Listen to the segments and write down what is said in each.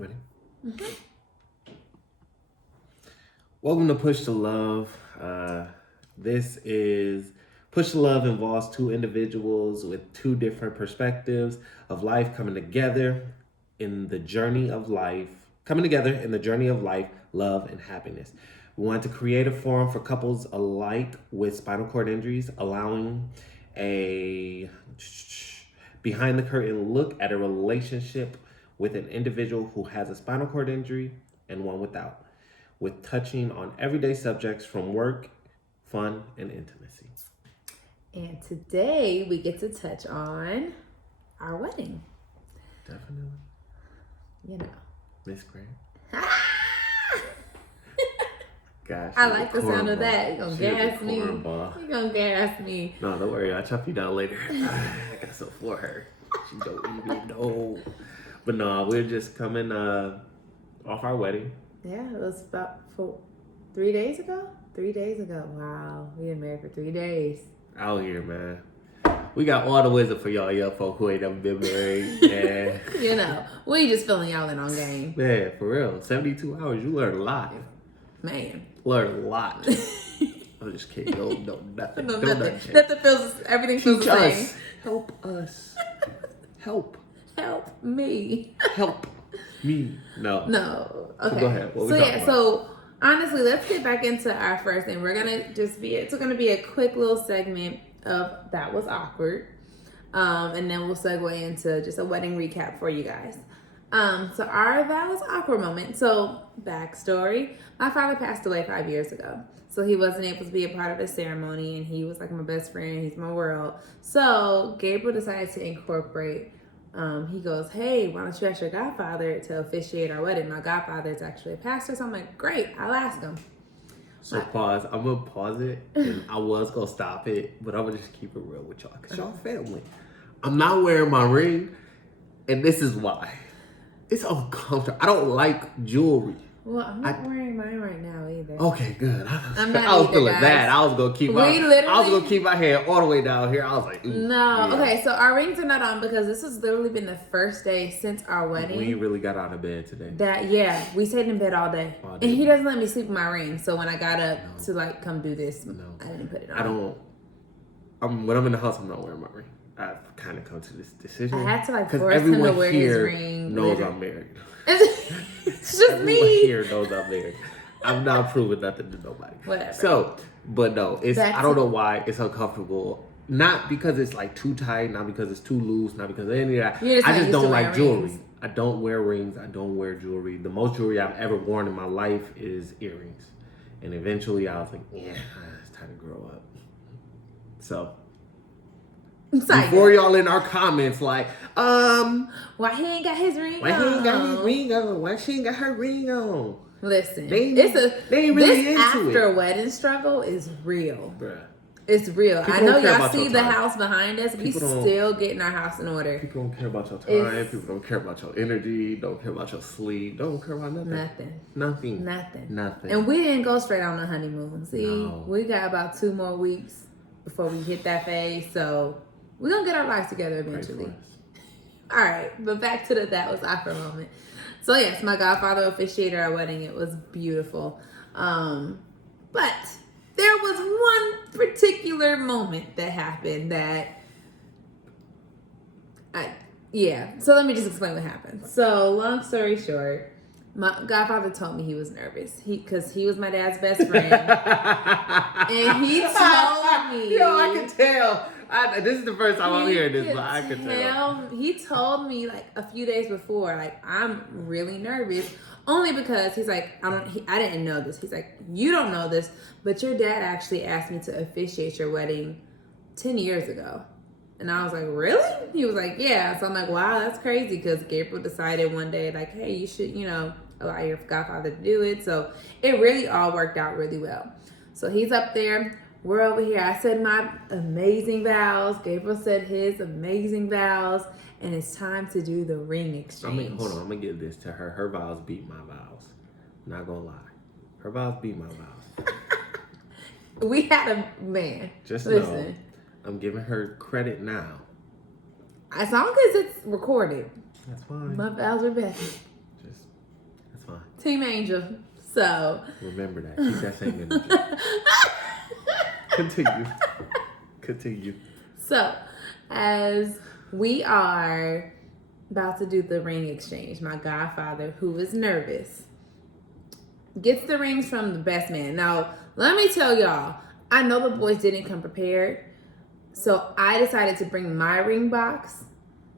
Ready? Mm-hmm. Welcome to Push to Love. This is Push to Love involves two individuals with two different perspectives of life coming together in the journey of life, love, and happiness. We want to create a forum for couples alike with spinal cord injuries, allowing a behind the curtain look at a relationship with an individual who has a spinal cord injury and one without, with touching on everyday subjects from work, fun, and intimacy. And today we get to touch on our wedding. Definitely. You know. Miss Grant. Gosh, I like the sound of that. You're gonna gas me. Cornball. You're gonna gas me. No, don't worry. I'll chop you down later. I got some for her. She don't even know. But no, we're just coming off our wedding. Yeah, it was about 3 days ago. 3 days ago. Wow, we been married for 3 days. Out here, man. We got all the wisdom for y'all young folk who ain't never been married. Yeah. You know, we just filling y'all in on game. Man, for real. 72 hours, you learn a lot. Man. Learn a lot. I'm just kidding. Don't nothing. No, Don't nothing. nothing. Everything feels the same. Help us. Help. Help me. Help me. No. No. Okay. So go ahead. What we So talking yeah, about? so honestly, let's get back into our first thing. We're gonna it's gonna be a quick little segment of That Was Awkward. And then we'll segue into just a wedding recap for you guys. So our That Was Awkward moment. So backstory, my father passed away 5 years ago. So he wasn't able to be a part of the ceremony, and he was like my best friend. He's my world. So Gabriel decided to incorporate. He goes, hey, why don't you ask your godfather to officiate our wedding? My godfather is actually a pastor. So I'm like, great, I'll ask him. So pause. I'm gonna pause it, and I was gonna stop it, but I'm gonna just keep it real with y'all, cause y'all family. I'm not wearing my ring, and this is why. It's uncomfortable. I don't like jewelry. Well, I'm not wearing mine right now either. Okay, good. I'm not I was either, feeling guys. bad. I was gonna keep my hand all the way down here. I was like, ooh, no. yeah. Okay, so our rings are not on because this has literally been the first day since our wedding. We really got out of bed today. We stayed in bed all day. And he doesn't let me sleep with my ring. So when I got up to like come do this, I didn't put it on. When I'm in the house, I'm not wearing my ring. I've kind of come to this decision. I had to like force him to wear his ring. Knows I'm married. It's just Everyone me. here knows I'm married. I'm not proving nothing to nobody. Whatever. So, but no, I don't know why it's uncomfortable. Not because it's like too tight, not because it's too loose, not because of any of that. I just don't like jewelry. Rings. I don't wear rings. I don't wear jewelry. The most jewelry I've ever worn in my life is earrings. And eventually I was like, yeah, it's time to grow up. So, before y'all in our comments like, why he ain't got his ring on? Why he ain't got his ring on? Why she ain't got her ring on? Listen, they ain't really this after wedding struggle is real. Bruh. It's real. People I know y'all see the house behind us. We still getting our house in order. People don't care about your time. People don't care about your energy. Don't care about your sleep. Don't care about nothing. Nothing. And we didn't go straight on the honeymoon. See, we got about 2 more weeks before we hit that phase. So we're going to get our lives together eventually. All right. But back to That Was Awkward moment. So yes, my godfather officiated our wedding. It was beautiful. But there was one particular moment that happened so let me just explain what happened. So long story short, my godfather told me he was nervous because he was my dad's best friend. And he told me. Yo, I can tell. This is the first time I'm hearing this, but I can tell. He told me like a few days before, like, I'm really nervous. Only because he's like, I didn't know this. He's like, you don't know this, but your dad actually asked me to officiate your wedding 10 years ago. And I was like, really? He was like, yeah. So I'm like, wow, that's crazy. Because Gabriel decided one day, like, hey, you should, allow your godfather to do it. So it really all worked out really well. So he's up there. We're over here. I said my amazing vows. Gabriel said his amazing vows. And it's time to do the ring exchange. Hold on. I'm going to give this to her. Her vows beat my vows. I'm not going to lie. Her vows beat my vows. We had a man. Just listen. I'm giving her credit now. As long as it's recorded. That's fine. My vows are better. Just fine. Team Angel. So remember that. Keep that same energy. Continue. So, as we are about to do the ring exchange, my godfather, who is nervous, gets the rings from the best man. Now, let me tell y'all, I know the boys didn't come prepared, so I decided to bring my ring box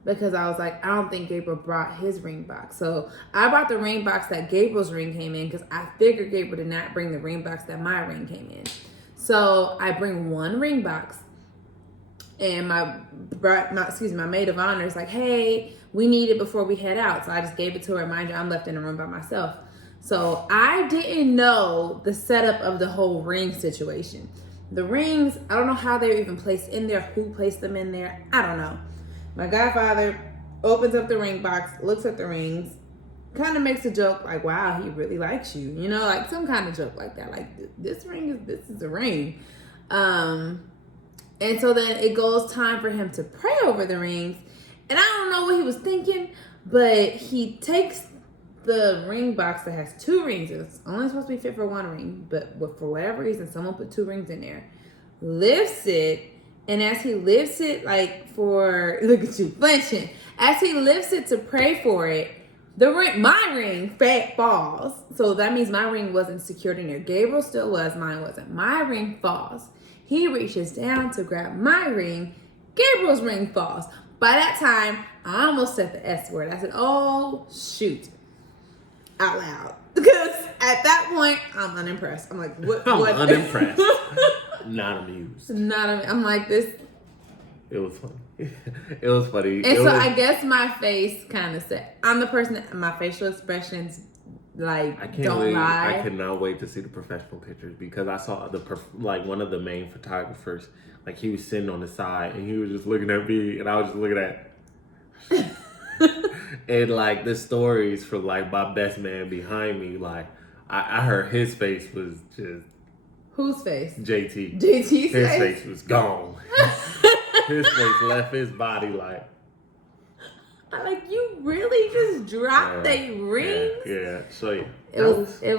because I was like, I don't think Gabriel brought his ring box. So I brought the ring box that Gabriel's ring came in because I figured Gabriel did not bring the ring box that my ring came in. So I bring one ring box, and my maid of honor is like, hey, we need it before we head out. So I just gave it to her. Mind you, I'm left in the room by myself. So I didn't know the setup of the whole ring situation. The rings, I don't know how they were even placed in there, who placed them in there. I don't know. My godfather opens up the ring box, looks at the rings, kind of makes a joke like, wow, he really likes you. You know, like some kind of joke like that. Like, this is a ring. And so then it goes time for him to pray over the rings. And I don't know what he was thinking, but he takes the ring box that has 2 rings. It's only supposed to be fit for 1 ring, but for whatever reason, someone put 2 rings in there. Lifts it, and as he lifts it, look at you flinching. As he lifts it to pray for it, my ring falls. So that means my ring wasn't secured in there. Gabriel still was, mine wasn't. My ring falls. He reaches down to grab my ring. Gabriel's ring falls. By that time, I almost said the S word. I said, oh, shoot. Out loud. Because at that point, I'm unimpressed. I'm like, what? Unimpressed. Not amused. I'm like, this. It was funny. It was funny. And I guess my face kind of said, I'm the person that my facial expressions don't lie. I cannot wait to see the professional pictures because I saw one of the main photographers, he was sitting on the side and he was just looking at me and I was just looking at and the stories from my best man behind me, I heard his face was just. Whose face? JT. JT's his face? His face was gone. His face left his body you really just dropped a ring? Yeah. So yeah. It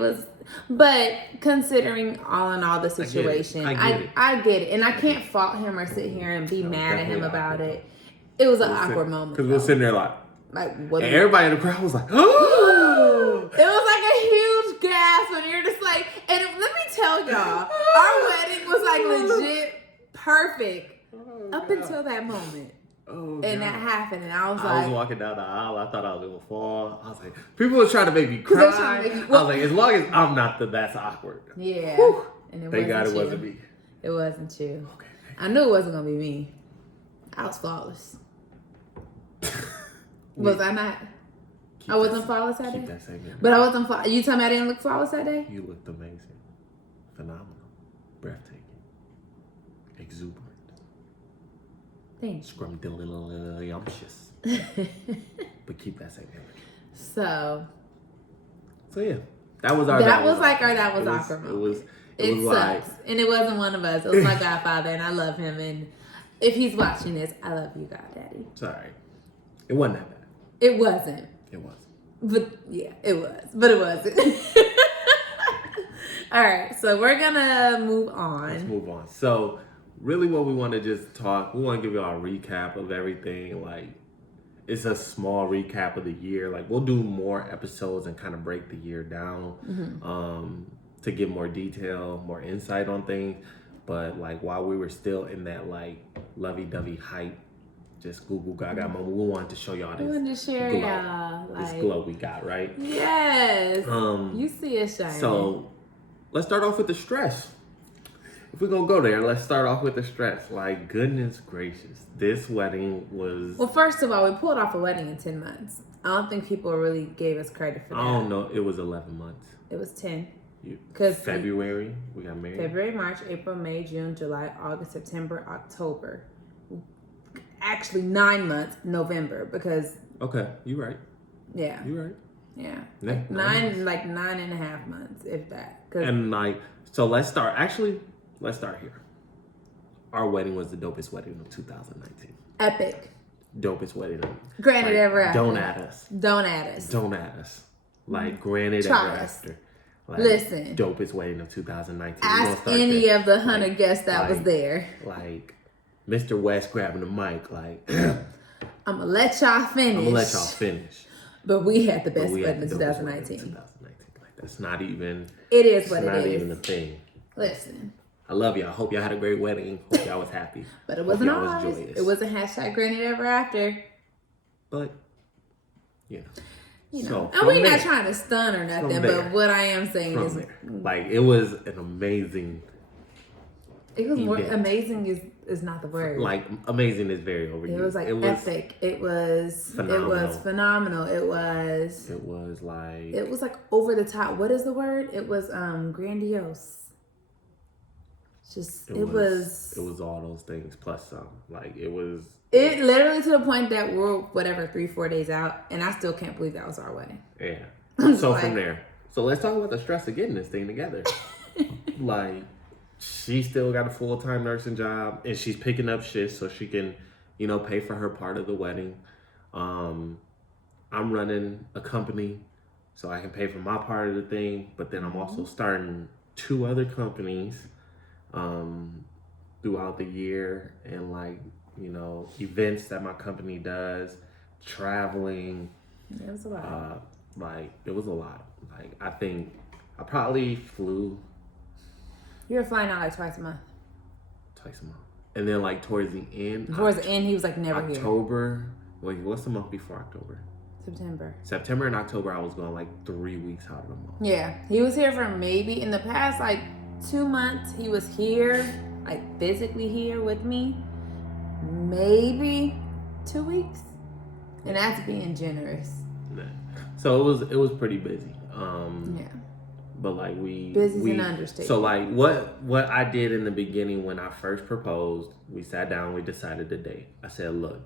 was, but considering all in all the situation, I get it. And I can't fault him or sit here and be mad at him about it. It was an awkward moment. Because we're sitting there what? And everybody in the crowd was like, oh! It was like a huge gasp when you're just like, and let me tell y'all, our wedding was legit perfect up until that moment. Oh, and that happened, and I was walking down the aisle. I thought I was gonna fall. I was like, people were trying to make me cry. I was like, as long as I'm not that's awkward. Yeah. Whew. And thank God it wasn't me. It wasn't you. Okay. I knew it wasn't gonna be me. I was flawless. Was I not? I wasn't flawless that day? Keep that same energy. But I wasn't flawless. You tell me I didn't look flawless that day? You looked amazing. Phenomenal. Breathtaking. Exuberant. Thanks. Scrumdiddlyumptious. But keep that same energy. So yeah. That was our awkward moment. It sucks. And it wasn't one of us. It was my godfather, and I love him. And if he's watching this, I love you, goddaddy. Sorry. It wasn't that bad. It wasn't. It was. But yeah, it was. But it wasn't. All right, so we're gonna move on. Let's move on. So really what we want to just talk, we want to give you all a recap of everything. It's a small recap of the year. We'll do more episodes and kind of break the year down to give more detail, more insight on things. But while we were still in that lovey-dovey hype, just Google Gaga moment, we wanted to show y'all this. We wanted to share glow. Y'all this glow we got, right? Yes. You see it shining. So let's start off with the stress. If we're gonna go there, let's start off with the stress. Goodness gracious, this wedding was. Well, first of all, we pulled off a wedding in 10 months. I don't think people really gave us credit for that. I don't know. It was 11 months. It was 10. Because February, we got married. February, March, April, May, June, July, August, September, October. Actually, 9 months, November, because. Okay, you right. Yeah. You right. Yeah. Nine 9.5 months, if that. And so let's start. Actually, let's start here. Our wedding was the dopest wedding of 2019. Epic. Dopest wedding. Granted, ever after. Don't add us. Don't add us. Don't add us. Like, granted, ever after. Like, listen. Dopest wedding of 2019. Ask any of the 100 guests that was there. Like, Mr. West grabbing the mic, like, I'm gonna let y'all finish. But we had the best wedding in 2019. Like, that's not even. It is what it is. Not even a thing. Listen. I love y'all. Hope y'all had a great wedding. Hope y'all was happy. But it wasn't ours. It wasn't #granted ever after. But, you know. So, and we're not trying to stun or nothing, but what I am saying is, like, it was an amazing. It was more amazing is not the word. Like, amazing is very overused. It was like epic. It was phenomenal. It was like over the top. What is the word? It was grandiose. It was all those things plus some. Like, it was. It literally to the point that we're 3-4 days out, and I still can't believe that was our wedding. Yeah. So from there, let's talk about the stress of getting this thing together. Like, she still got a full-time nursing job, and she's picking up shifts so she can, pay for her part of the wedding. I'm running a company, so I can pay for my part of the thing. But then I'm also starting 2 other companies throughout the year, and events that my company does, traveling. It was a lot. It was a lot. Like, I think I probably flew. You were flying out like twice a month. And then towards the end. Towards the end, he was never here. October. Wait, what's the month before October? September and October, I was going 3 weeks out of the month. Yeah, he was here for maybe in the past 2 months. He was here, physically here with me. Maybe 2 weeks, and that's being generous. Yeah. So it was pretty busy. Yeah. But busy's an understatement. So what I did in the beginning when I first proposed, we sat down, we decided the date. I said, look,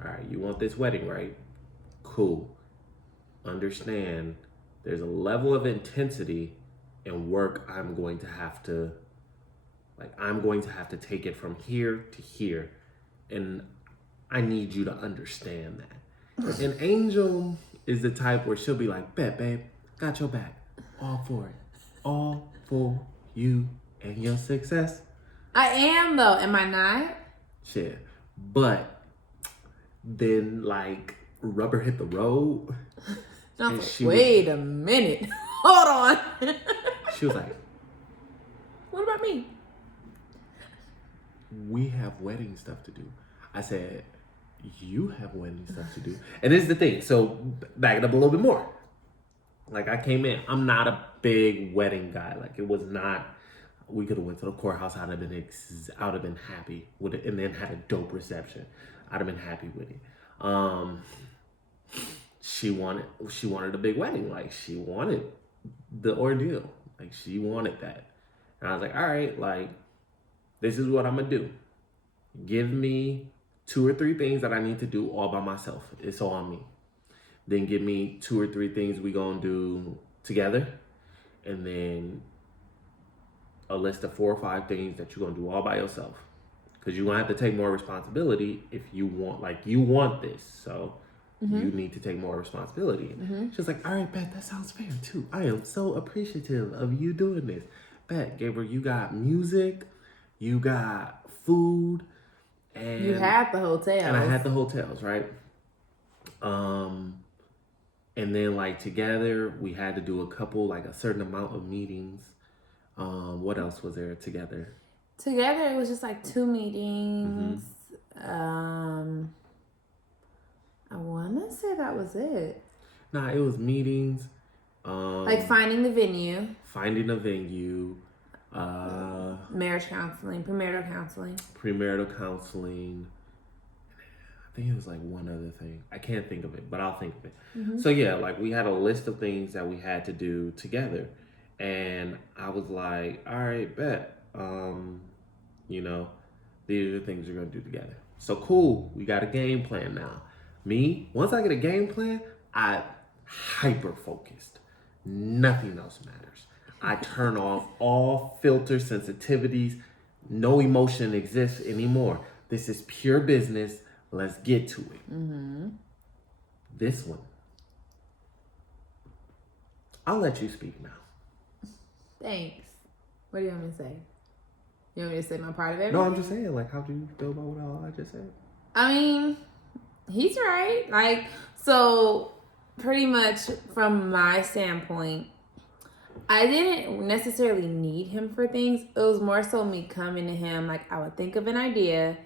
all right, you want this wedding, right? Cool. Understand, there's a level of intensity and work I'm going to have to take it from here to here. And I need you to understand that. And Angel is the type where she'll be like, bet, babe, got your back. All for it. All for you and your success. I am, though. Am I not? Shit. But then, rubber hit the road. Wait a minute. Hold on. She was like, what about me? We have wedding stuff to do. I said, you have wedding stuff to do. And this is the thing. So back it up a little bit more. I came in. I'm not a big wedding guy. It was not. We could have went to the courthouse. I'd have been happy with it, and then had a dope reception. I'd have been happy with it. She wanted a big wedding. She wanted the ordeal. She wanted that. And I was like, all right, this is what I'm gonna do. Give me 2 or 3 things that I need to do all by myself. It's all on me. Then give me 2 or 3 things we gonna do together. And then a list of 4 or 5 things that you're gonna do all by yourself. Because you're gonna have to take more responsibility if you want this. So you need to take more responsibility. She's like, all right, Bet, that sounds fair too. I am so appreciative of you doing this. Bet, Gabriel, you got music, you got food, and you had the hotels. And I had the hotels, right? And then together we had to do a couple, a certain amount of meetings. What else was there together? Together it was just 2 meetings. I want to say that was it. Nah, it was meetings. Finding a venue. Marriage counseling, premarital counseling. I think it was one other thing. I can't think of it, but I'll think of it. So yeah, we had a list of things that we had to do together. And I was like, all right, Bet. These are the things we're going to do together. So cool. We got a game plan now. Once I get a game plan, I hyper-focused. Nothing else matters. I turn off all filter sensitivities. No emotion exists anymore. This is pure business. Let's get to it. This one. I'll let you speak now. Thanks. What do you want me to say? You want me to say my part of everything? No, I'm just saying, like, how do you feel about what all I just said? I mean, he's right. Like, so pretty much from my standpoint, I didn't necessarily need him for things. It was more so me coming to him. Like, I would think of an idea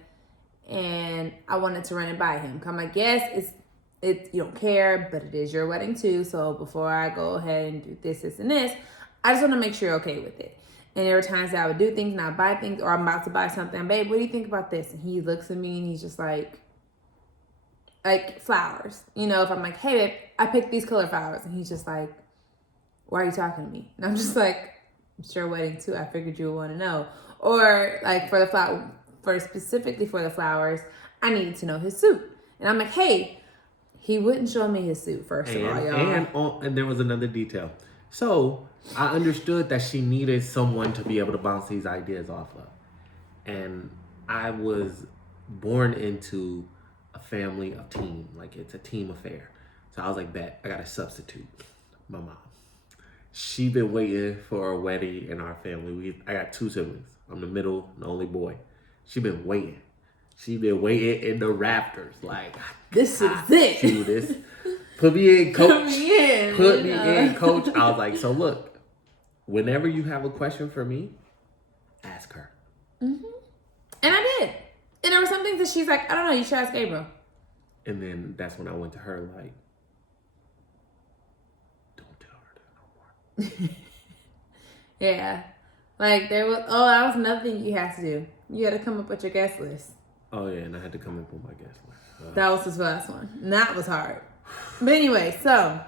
and I wanted to run it by him. I'm like, yes, it's you don't care, but it is your wedding too. So before I go ahead and do this, and this, I just want to make sure you're okay with it. And there were times that I would do things and I'd buy things, or I'm about to buy something. Babe, what do you think about this? And he looks at me and he's just like flowers. You know, if I'm like, hey, babe, I picked these color flowers. And he's just like, why are you talking to me? And I'm just like, it's your wedding too. I figured you would want to know. Or like specifically for the flowers, I needed to know his suit. And I'm like, hey, he wouldn't show me his suit first of all, y'all. And there was another detail. So I understood that she needed someone to be able to bounce these ideas off of. And I was born into a family of team. Like, it's a team affair. So I was like, bet, I got to substitute my mom. She been waiting for a wedding in our family. I got 2 siblings. I'm the middle, the only boy. She been waiting. She been waiting in the rafters. Like, this is it. Do this. Put me in, coach. Put me in, coach. I was like, so look, whenever you have a question for me, ask her. Mm-hmm. And I did. And there were some things that she's like, I don't know, you should ask Gabriel. And then that's when I went to her like, don't tell her that no more. Yeah. Like, that was another thing you had to do. You had to come up with your guest list. Oh, yeah, and I had to come up with my guest list. That was his last one. And that was hard. But anyway, so,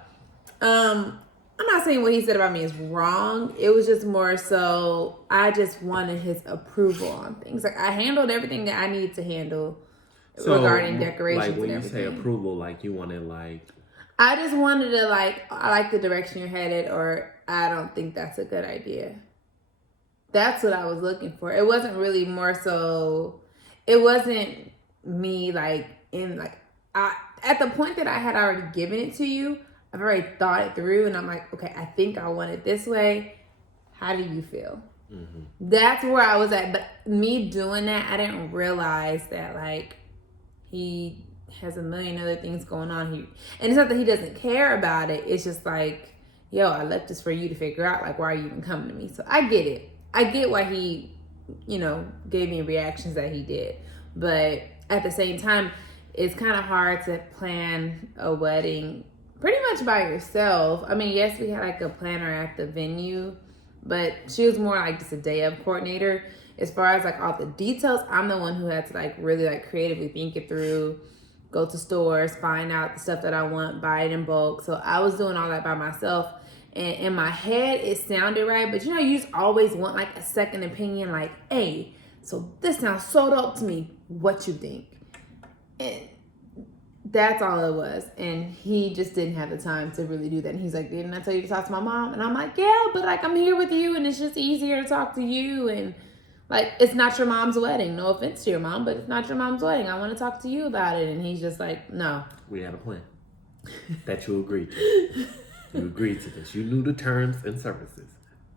I'm not saying what he said about me is wrong. It was just more so, I just wanted his approval on things. Like, I handled everything that I needed to handle regarding decorations like, when and everything. You say approval, like, you wanted, like... I just wanted to, like, I like the direction you're headed, or I don't think that's a good idea. That's what I was looking for. It wasn't really more so... It wasn't me, like, at the point that I had already given it to you, I've already thought it through, and I'm like, okay, I think I want it this way. How do you feel? Mm-hmm. That's where I was at. But me doing that, I didn't realize that, like, he has a million other things going on here. And it's not that he doesn't care about it. It's just like, yo, I left this for you to figure out. Like, why are you even coming to me? So I get it. I get why he, gave me reactions that he did. But at the same time, it's kind of hard to plan a wedding pretty much by yourself. I mean, yes, we had like a planner at the venue, but she was more like just a day of coordinator. As far as like all the details, I'm the one who had to like really like creatively think it through, go to stores, find out the stuff that I want, buy it in bulk. So I was doing all that by myself. And in my head, it sounded right. But you just always want like a second opinion. Like, hey, so this sounds so dope to me. What you think? And that's all it was. And he just didn't have the time to really do that. And he's like, didn't I tell you to talk to my mom? And I'm like, yeah, but like I'm here with you and it's just easier to talk to you. And like, it's not your mom's wedding. No offense to your mom, but it's not your mom's wedding. I want to talk to you about it. And he's just like, no. We had a plan that you agreed to. You agreed to this. You knew the terms and services.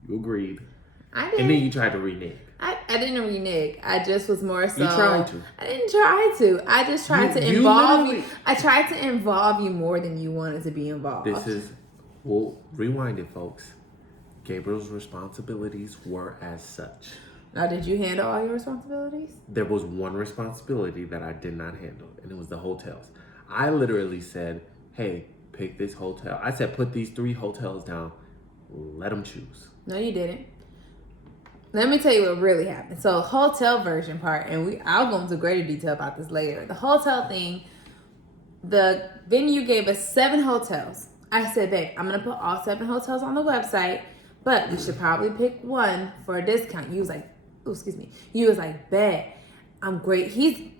You agreed. I did. And then you tried to renege. I didn't renege. I just was more so. You tried to. I didn't try to. I just tried to involve you. I tried to involve you more than you wanted to be involved. We'll rewind it, folks. Gabriel's responsibilities were as such. Now, did you handle all your responsibilities? There was one responsibility that I did not handle, and it was the hotels. I literally said, hey, pick this hotel. I said, put these 3 hotels down. Let them choose. No, you didn't. Let me tell you what really happened. So, hotel version part, and I'll go into greater detail about this later. The hotel thing, the venue gave us 7 hotels. I said, babe, I'm going to put all 7 hotels on the website, but we should probably pick one for a discount. You was like, oh, excuse me. You was like, babe, I'm great. He's,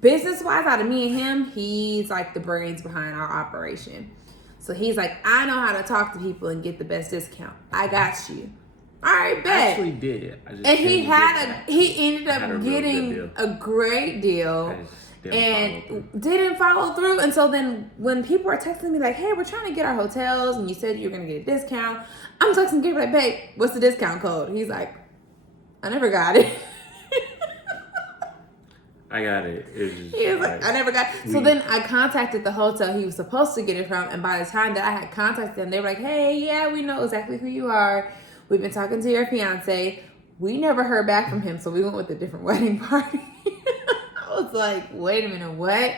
business-wise, out of me and him, he's like the brains behind our operation. So he's like, I know how to talk to people and get the best discount. I got you. All right, bet. I actually did. He ended up getting a great deal. didn't follow through. And so then when people are texting me like, hey, we're trying to get our hotels and you said you're going to get a discount, I'm texting Gabe like, babe, what's the discount code? He's like, I never got it. I got it. He was like, I never got it. So then I contacted the hotel he was supposed to get it from. And by the time that I had contacted them, they were like, hey, yeah, we know exactly who you are. We've been talking to your fiance. We never heard back from him. So we went with a different wedding party. I was like, wait a minute, what?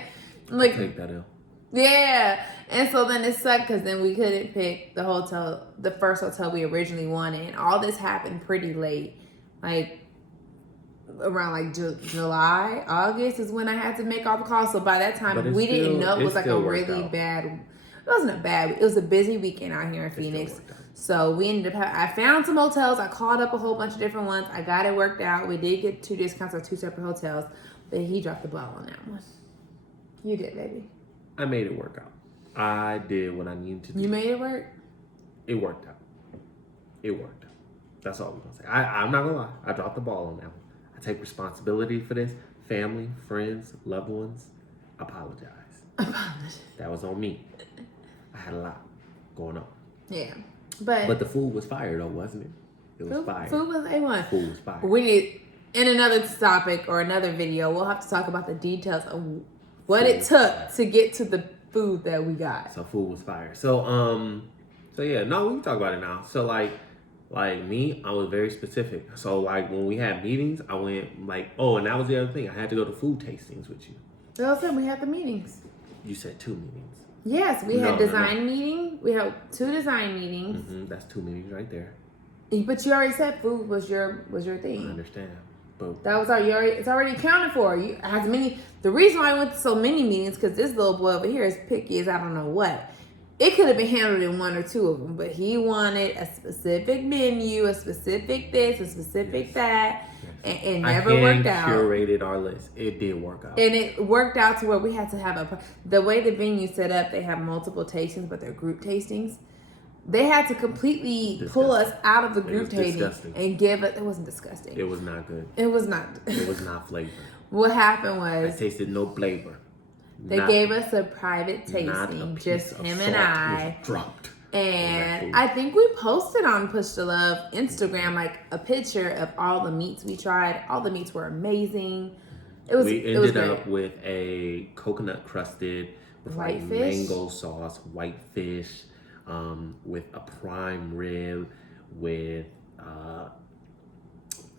I'm like, take that ill. Yeah. And so then it sucked because then we couldn't pick the hotel, the first hotel we originally wanted. And all this happened pretty late. Like, around like July, August is when I had to make all the calls. So by that time, we didn't know it was like a really bad. It wasn't a bad. It was a busy weekend out here in Phoenix. So we ended up. I found some hotels. I called up a whole bunch of different ones. I got it worked out. We did get 2 discounts on 2 separate hotels, but he dropped the ball on that one. You did, baby. I made it work out. I did what I needed to do. You made it work. It worked out. It worked out. That's all we're gonna say. I'm not gonna lie. I dropped the ball on that one. Take responsibility for this. Family, friends, loved ones, apologize. That was on me. I had a lot going on. Yeah. But the food was fire though, wasn't it? It was fire. Food was A1. Food was fire. We need, in another topic or another video, we'll have to talk about the details of what it took to get to the food that we got. So food was fire. So yeah, no, we can talk about it now. So like me, I was very specific. So like when we had meetings, I went like, oh, and that was the other thing. I had to go to food tastings with you. That's when we had the meetings. You said 2 meetings. Yes, we had design meeting. We had 2 design meetings. Mm-hmm, that's 2 meetings right there. But you already said food was your thing. I understand. But that was it's already accounted for. The reason why I went to so many meetings because this little boy over here is picky as I don't know what. It could have been handled in 1 or 2 of them, but he wanted a specific menu, a specific this, a specific that, and it never worked out. I curated our list. It did work out. And it worked out to where we had to have the way the venue set up, they have multiple tastings, but they're group tastings. They had to completely pull us out of the group tasting and give it. It wasn't disgusting. It was not good. It was not. It was not flavored. What happened was I tasted no flavor. They gave us a private tasting, just him and I. Dropped. And I think we posted on Push to Love Instagram like a picture of all the meats we tried. All the meats were amazing. We ended up with a coconut crusted with like mango sauce, white fish, with a prime rib, with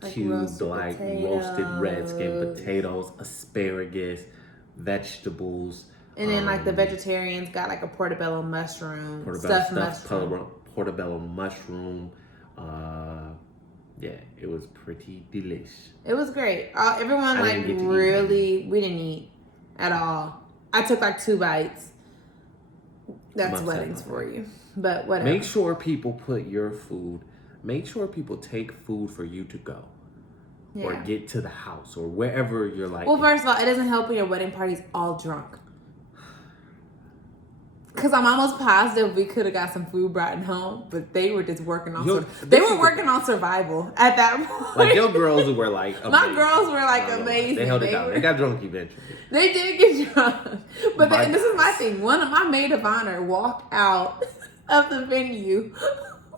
cubed roasted red skin potatoes, asparagus, vegetables, and then like the vegetarians got like a portobello mushroom, stuffed mushroom. Portobello mushroom. Yeah, it was pretty delish. It was great. Everyone we didn't eat at all. I took like 2 bites. That's weddings for you, but whatever. Make sure people take food for you to go. Yeah. Or get to the house or wherever you're like. Well, first of all, it doesn't help when your wedding party's all drunk. Because I'm almost positive we could have got some food brought home, but they were just working on working on survival at that point. Like your girls were like amazing. My girls were like amazing. They held it down. They got drunk eventually. They did get drunk. But this is my thing. One of my maid of honor walked out of the venue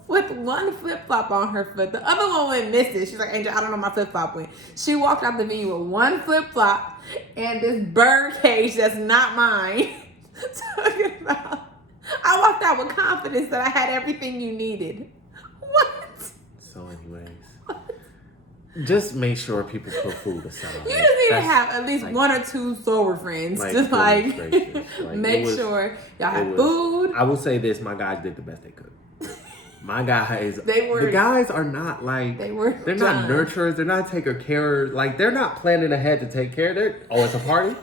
with 1 flip-flop on her foot. The other one went missing. She's like, Angel, I don't know my flip-flop went. She walked out the venue with 1 flip-flop and this bird cage that's not mine. Talking about, I walked out with confidence that I had everything you needed. What? So anyways, just make sure people put food aside. You just need to have at least 1 or 2 sober friends to make sure y'all have food. I will say this, my guys did the best they could. My guys, the guys are not like, they're not nurturers, they're not taker carers, like they're not planning ahead to take care. It's a party,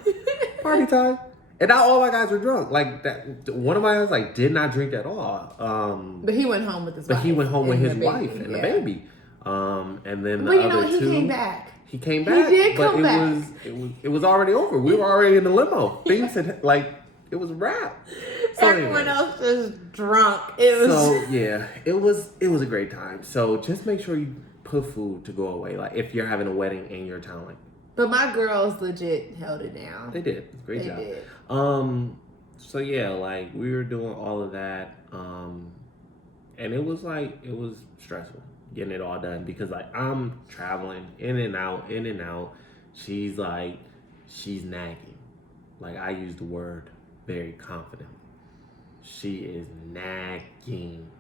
party time. And not all my guys were drunk. Like that, one of my guys like did not drink at all. But he went home with his wife. But he went home with his wife and the baby. And then the other 2. He came back. He came back. He did come back. It was already over. We were already in the limo. Things had it was a wrap. So everyone else was drunk. It was a great time. So just make sure you put food to go away. Like if you're having a wedding in your town, like But my girls legit held it down. They did. Great job. Did. So yeah, like we were doing all of that. And it was stressful getting it all done because like I'm traveling in and out. She's nagging. Like I use the word very confidently. She is nagging.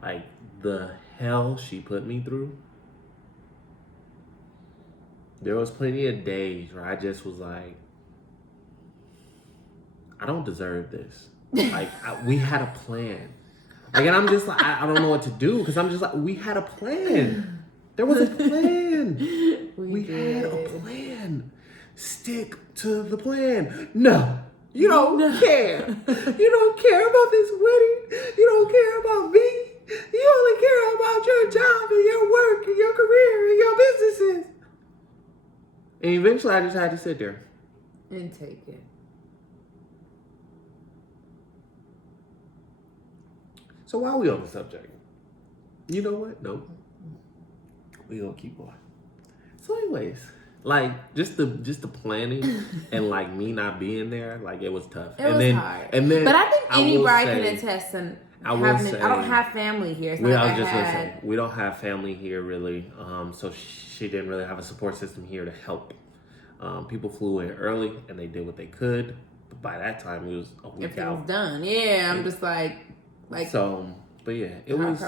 Like the hell she put me through. There was plenty of days where I just was like, I don't deserve this. Like we had a plan. Like, and I'm just like, I don't know what to do because I'm just like, we had a plan. There was a plan. We had a plan. Stick to the plan. No, you don't care. You don't care about this wedding. You don't care about me. You only care about your job and your work and your career and your businesses. And eventually I just had to sit there. And take it. So while we on the subject, you know what? Nope. We gonna keep going. So anyways, like just the planning and like me not being there, like it was tough. It was hard. And then, but I think anybody can attest and I don't have family here. I was just gonna say we don't have family here really. So she didn't really have a support system here to help. People flew in early and they did what they could. But by that time it was a week out. It was done. Yeah, I'm just like so, but yeah, it was.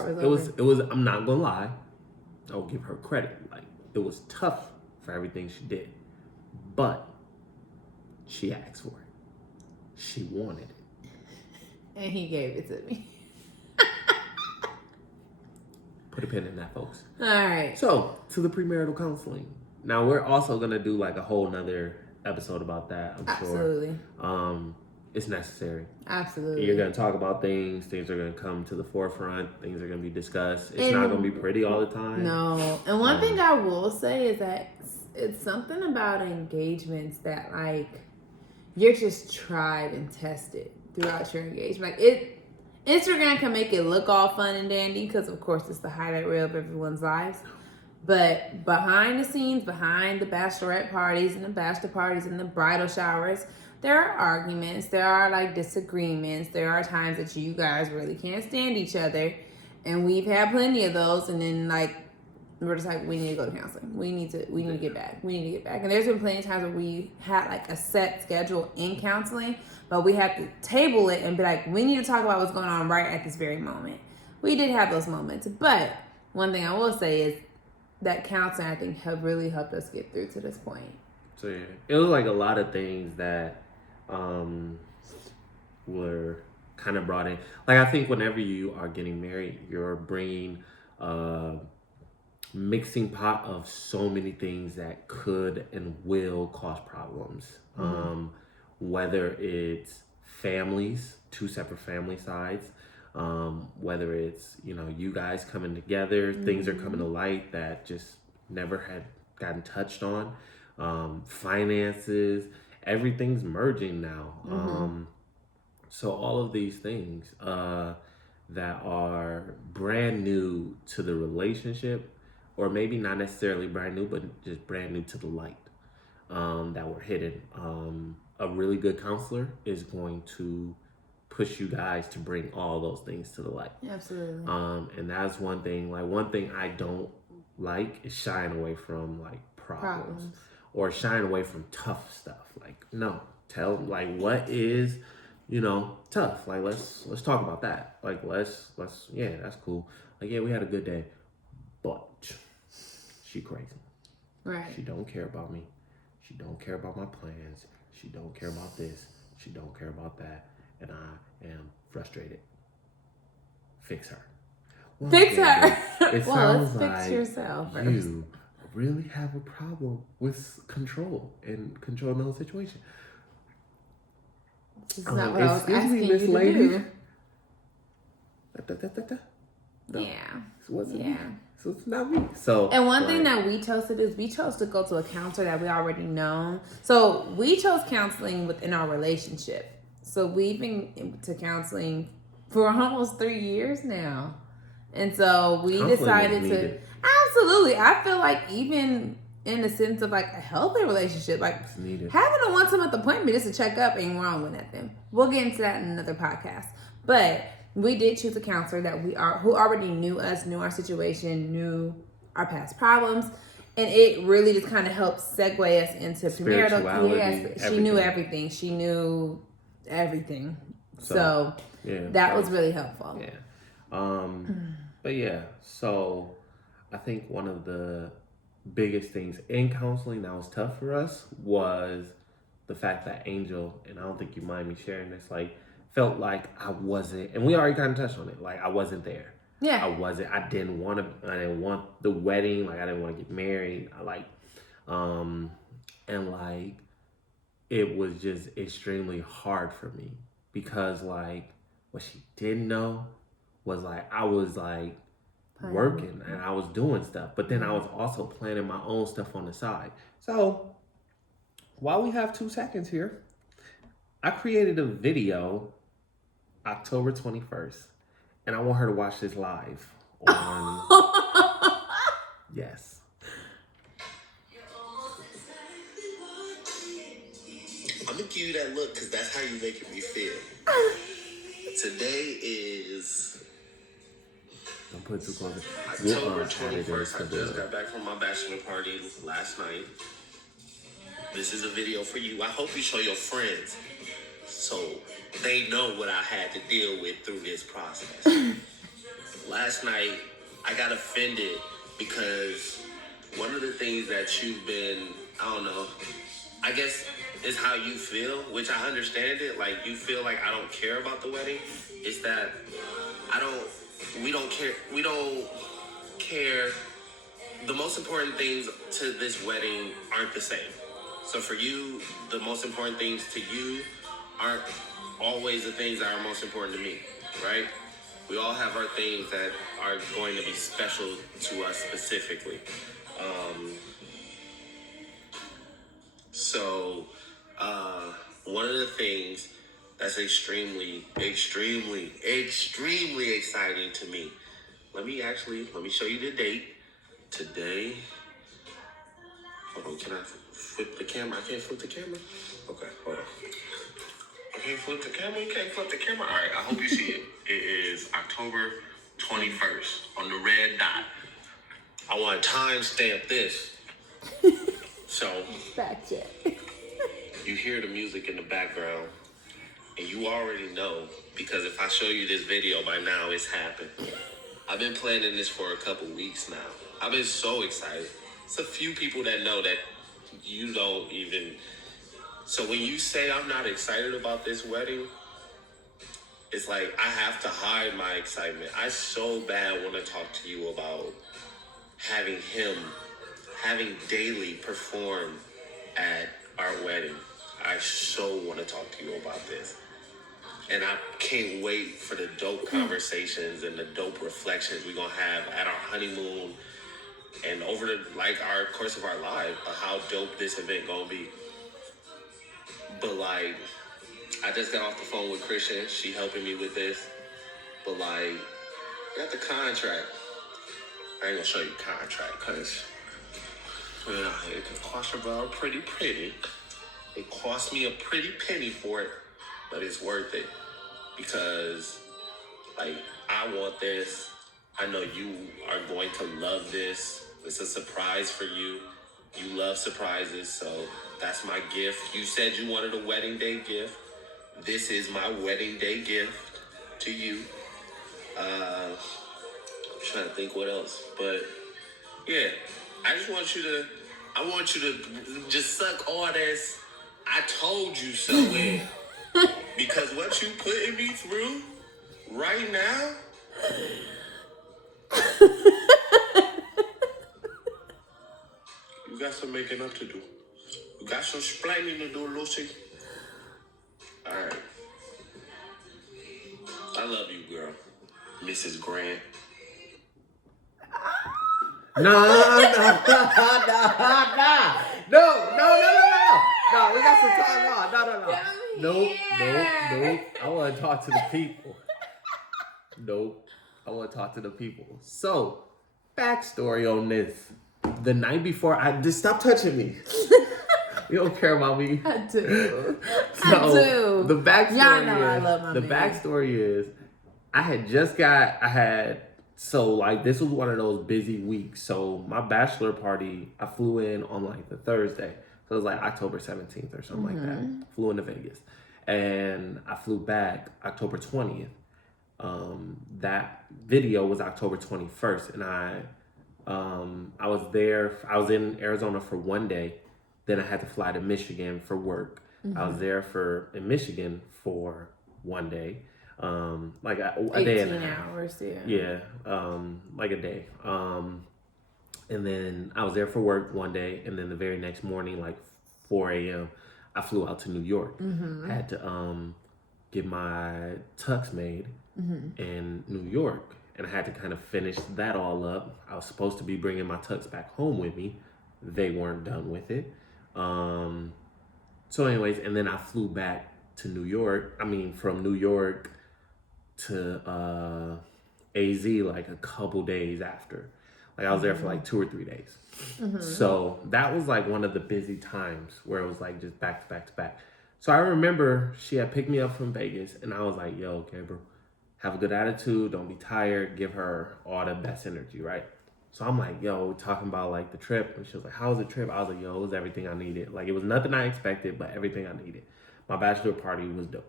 I'm not gonna lie. I'll give her credit. Like it was tough for everything she did, but she asked for it. She wanted it, and he gave it to me. Put a pin in that, folks. All right. So to the premarital counseling. Now we're also gonna do like a whole nother episode about that. I'm Absolutely. Sure. It's necessary. Absolutely. You're going to talk about things are going to come to the forefront, things are going to be discussed. It's not going to be pretty all the time. No. And one thing I will say is that it's something about engagements that like you're just tried and tested throughout your engagement. Like Instagram can make it look all fun and dandy because of course it's the highlight reel of everyone's lives. But behind the scenes, behind the bachelorette parties and the bachelor parties and the bridal showers, there are arguments, there are like disagreements, there are times that you guys really can't stand each other. And we've had plenty of those. And then like, we're just like, we need to go to counseling. We need to get back. And there's been plenty of times where we had like a set schedule in counseling, but we have to table it and be like, we need to talk about what's going on right at this very moment. We did have those moments. But one thing I will say is that counseling, I think, have really helped us get through to this point. So yeah, it was like a lot of things that were kind of brought in. Like I think whenever you are getting married, you're bringing a mixing pot of so many things that could and will cause problems. Mm-hmm. Whether it's families, two separate family sides, whether it's, you guys coming together, mm-hmm. things are coming to light that just never had gotten touched on, finances, everything's merging now. Mm-hmm. So all of these things that are brand new to the relationship, or maybe not necessarily brand new, but just brand new to the light, that were hidden. A really good counselor is going to push you guys to bring all those things to the light. Absolutely. And that's one thing. Like one thing I don't like is shying away from like problems. Or shying away from tough stuff. Like, no, tell like what is, tough. Like let's talk about that. Like let's yeah, that's cool. Like yeah, we had a good day, but she crazy. Right. She don't care about me. She don't care about my plans. She don't care about this. She don't care about that. And I am frustrated. Fix her. Well, fix her. It sounds let's like fix yourself first. You really have a problem with control and controlling the whole situation. This is not what I was asking you to do. No. Yeah. Yeah. So it's not me. So and one thing that we chose to do is we chose to go to a counselor that we already know. So we chose counseling within our relationship. So we've been to counseling for almost 3 years now. And so we decided to... Absolutely. I feel like even in the sense of like a healthy relationship. Like having a once-a-month appointment just to check up ain't wrong with nothing. We'll get into that in another podcast. But we did choose a counselor that who already knew us, knew our situation, knew our past problems. And it really just kind of helped segue us into premarital. Yes, she knew everything. She knew everything. So that was really helpful. Yeah. But yeah, so I think one of the biggest things in counseling that was tough for us was the fact that Angel, and I don't think you mind me sharing this, like felt like I wasn't, and we already kind of touched on it, like I wasn't there. Yeah. I didn't want the wedding. Like I didn't want to get married. And like, it was just extremely hard for me because like what she didn't know was like, I was like working and I was doing stuff, but then I was also planning my own stuff on the side. So while we have 2 seconds here, I created a video October 21st. And I want her to watch this live on... Yes. I'm going to give you that look because that's how you making me feel. Today is... Don't put it too close. October 21st. I just got back from my bachelor party last night. This is a video for you. I hope you show your friends so they know what I had to deal with through this process. Last night, I got offended because one of the things that you've been, I don't know, I guess is how you feel, which I understand it. Like, you feel like I don't care about the wedding. It's that we don't care. The most important things to this wedding aren't the same. So for you, the most important things to you aren't always the things that are most important to me, right? We all have our things that are going to be special to us specifically. One of the things that's extremely, extremely, extremely exciting to me. Let me show you the date. Today, hold on, can I flip the camera? I can't flip the camera? Okay, hold on. I can't flip the camera? You can't flip the camera? All right, I hope you see it. It is October 21st on the red dot. I want to timestamp this. So, fact check. You hear the music in the background, and you already know, because if I show you this video by now, it's happened. I've been planning this for a couple weeks now. I've been so excited. It's a few people that know that you don't even... So when you say I'm not excited about this wedding, it's like I have to hide my excitement. I so bad want to talk to you about having Daily perform at our wedding. I so want to talk to you about this. And I can't wait for the dope conversations and the dope reflections we're going to have at our honeymoon and over our course of our life of how dope this event going to be. But I just got off the phone with Christian. She helping me with this. But I got the contract. I ain't gonna show you the contract because it could cost about pretty. It cost me a pretty penny for it, but it's worth it because I want this. I know you are going to love this. It's a surprise for you. You love surprises, so that's my gift. You said you wanted a wedding day gift. This is my wedding day gift to you. I'm trying to think what else, but yeah, I want you to just suck all this "I told you so" in, because what you putting me through right now. You got some making up to do. You got some explaining to do, Lucy. Alright. I love you, girl. Mrs. Grant. No, we got some time. Nope. I want to talk to the people. Nope. I want to talk to the people. So, backstory on this. the night before, I just stop touching me. You don't care about me. I do. So, I do. The backstory Y'all know I love my man. backstory is, so like this was one of those busy weeks. So my bachelor party, I flew in on like the Thursday. So it was like October 17th or something like that. Flew into Vegas. And I flew back October 20th. That video was October 21st. And I was in Arizona for one day. Then I had to fly to Michigan for work. I was there in Michigan for one day. Like a day and a half. 18 hours, yeah. Like a day. And then I was there for work one day, and then the very next morning, like 4 a.m., I flew out to New York. I had to get my tux made in New York, and I had to kind of finish that all up. I was supposed to be bringing my tux back home with me. They weren't done with it. So anyways, and then I flew back to New York. I mean, from New York to AZ like a couple days after. Like I was there for like 2 or 3 days. So that was like one of the busy times where it was like just back to back to back. So I remember she had picked me up from Vegas, and I was like, yo, Gabriel, have a good attitude. Don't be tired. Give her all the best energy, right? So I'm like, yo, we're talking about like the trip. And she was like, how was the trip? I was like, yo, it was everything I needed. Like it was nothing I expected, but everything I needed. My bachelor party was dope.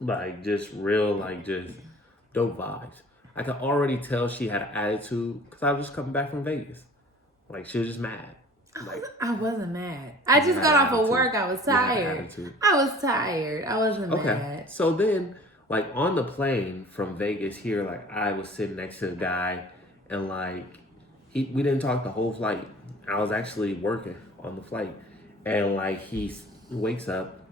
Like just real, like just dope vibes. I could already tell she had an attitude because I was just coming back from Vegas. Like she was just mad. Like I wasn't mad. I just got off of work. I was tired. I was tired. I wasn't mad. So then, like on the plane from Vegas here, like I was sitting next to the guy, and like we didn't talk the whole flight. I was actually working on the flight, and like he wakes up,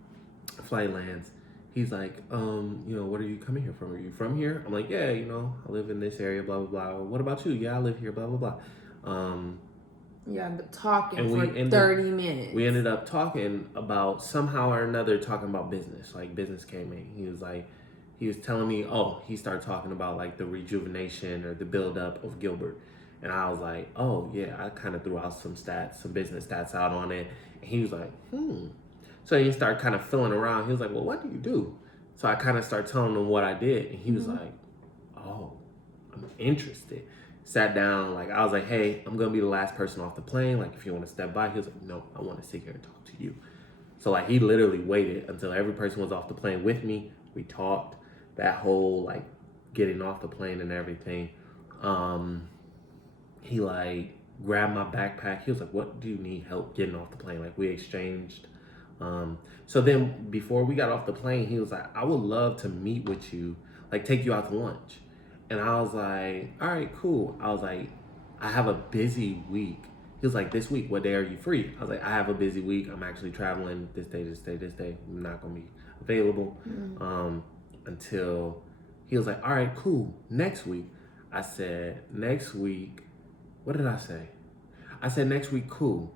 flight lands. He's like, what are you coming here from? Are you from here? I'm like, yeah, I live in this area, blah, blah, blah. What about you? Yeah, I live here, blah, blah, blah. Yeah, but talking for 30 minutes. We ended up talking about, somehow or another, talking about business. Like, business came in. He was telling me, he started talking about, like, the rejuvenation or the buildup of Gilbert. And I was like, oh, yeah, I kind of threw out some business stats out on it. And he was like, So he started kind of filling around. He was like, well, what do you do? So I kind of started telling him what I did. And he was like, oh, I'm interested. Sat down. Like, I was like, hey, I'm going to be the last person off the plane. Like, if you want to step by. He was like, no, I want to sit here and talk to you. So, like, he literally waited until every person was off the plane with me. We talked. That whole, like, getting off the plane and everything. He, like, grabbed my backpack. He was like, what do you need help getting off the plane? Like, we exchanged. So then before we got off the plane, he was like, I would love to meet with you, like take you out to lunch. And I was like, all right, cool. I was like, I have a busy week. He was like, this week, what day are you free? I was like, I have a busy week. I'm actually traveling this day. I'm not going to be available until he was like, all right, cool. Next week. I said, next week. What did I say? I said, next week, cool.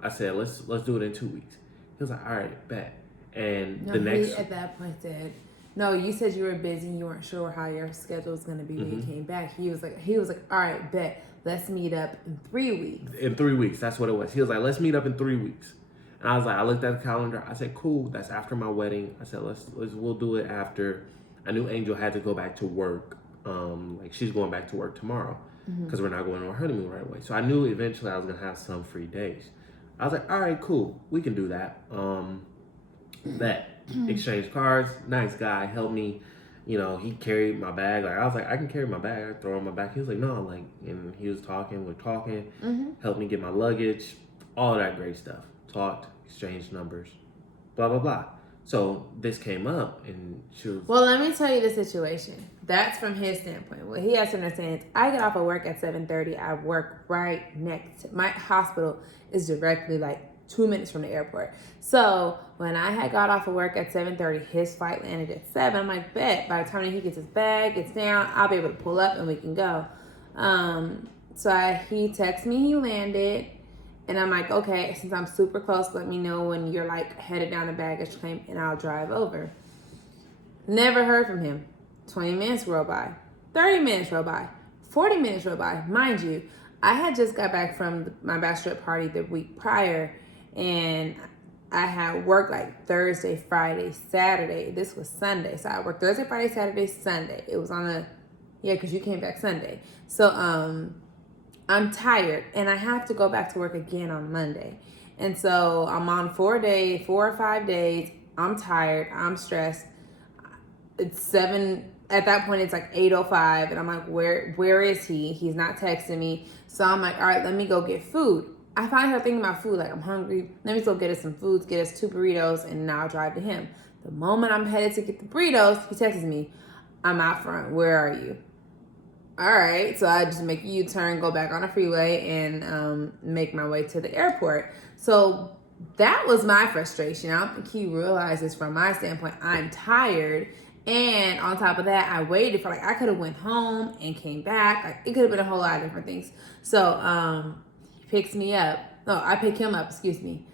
I said, let's do it in 2 weeks. He was like, all right, bet. And he at that point said, no, you said you were busy. You weren't sure how your schedule was going to be when you came back. He was like, all right, bet. Let's meet up in 3 weeks. In 3 weeks. That's what it was. He was like, let's meet up in 3 weeks. And I was like, I looked at the calendar. I said, cool. That's after my wedding. I said, we'll do it after. I knew Angel had to go back to work. Like she's going back to work tomorrow because we're not going on our honeymoon right away. So I knew eventually I was going to have some free days. I was like, all right, cool. We can do that. That exchange cards. Nice guy. Helped me. He carried my bag. Like I was like, I can carry my bag. I throw it on my back. He was like, no. Like, and he was talking. We're talking. Helped me get my luggage. All that great stuff. Talked. Exchanged numbers. Blah, blah, blah. So this came up and she was... Well, let me tell you the situation. That's from his standpoint. What he has to understand is I get off of work at 7:30. I work right next to... My hospital is directly like 2 minutes from the airport. So when I had got off of work at 7:30, his flight landed at 7. I'm like, bet. By the time he gets his bag, gets down, I'll be able to pull up and we can go. He texted me he landed. And I'm like, okay, since I'm super close, let me know when you're like headed down the baggage claim and I'll drive over. Never heard from him. 20 minutes roll by. 30 minutes roll by. 40 minutes roll by. Mind you, I had just got back from my bachelorette party the week prior, and I had worked like Thursday, Friday, Saturday. This was Sunday. So I worked Thursday, Friday, Saturday, Sunday. It was on because you came back Sunday. So I'm tired, and I have to go back to work again on Monday. And so I'm on 4 or 5 days. I'm tired. I'm stressed. It's 7. At that point, it's like 8:05, and I'm like, where is he? He's not texting me. So I'm like, all right, let me go get food. I find her thinking about food, like, I'm hungry. Let me go get us some foods, get us 2 burritos, and now I'll drive to him. The moment I'm headed to get the burritos, he texts me, I'm out front. Where are you? All right. So I just make a U-turn, go back on the freeway, and make my way to the airport. So that was my frustration. I don't think he realizes from my standpoint, I'm tired. And on top of that, I waited for I could have went home and came back. Like, it could have been a whole lot of different things. So he picks me up. No, I pick him up, excuse me.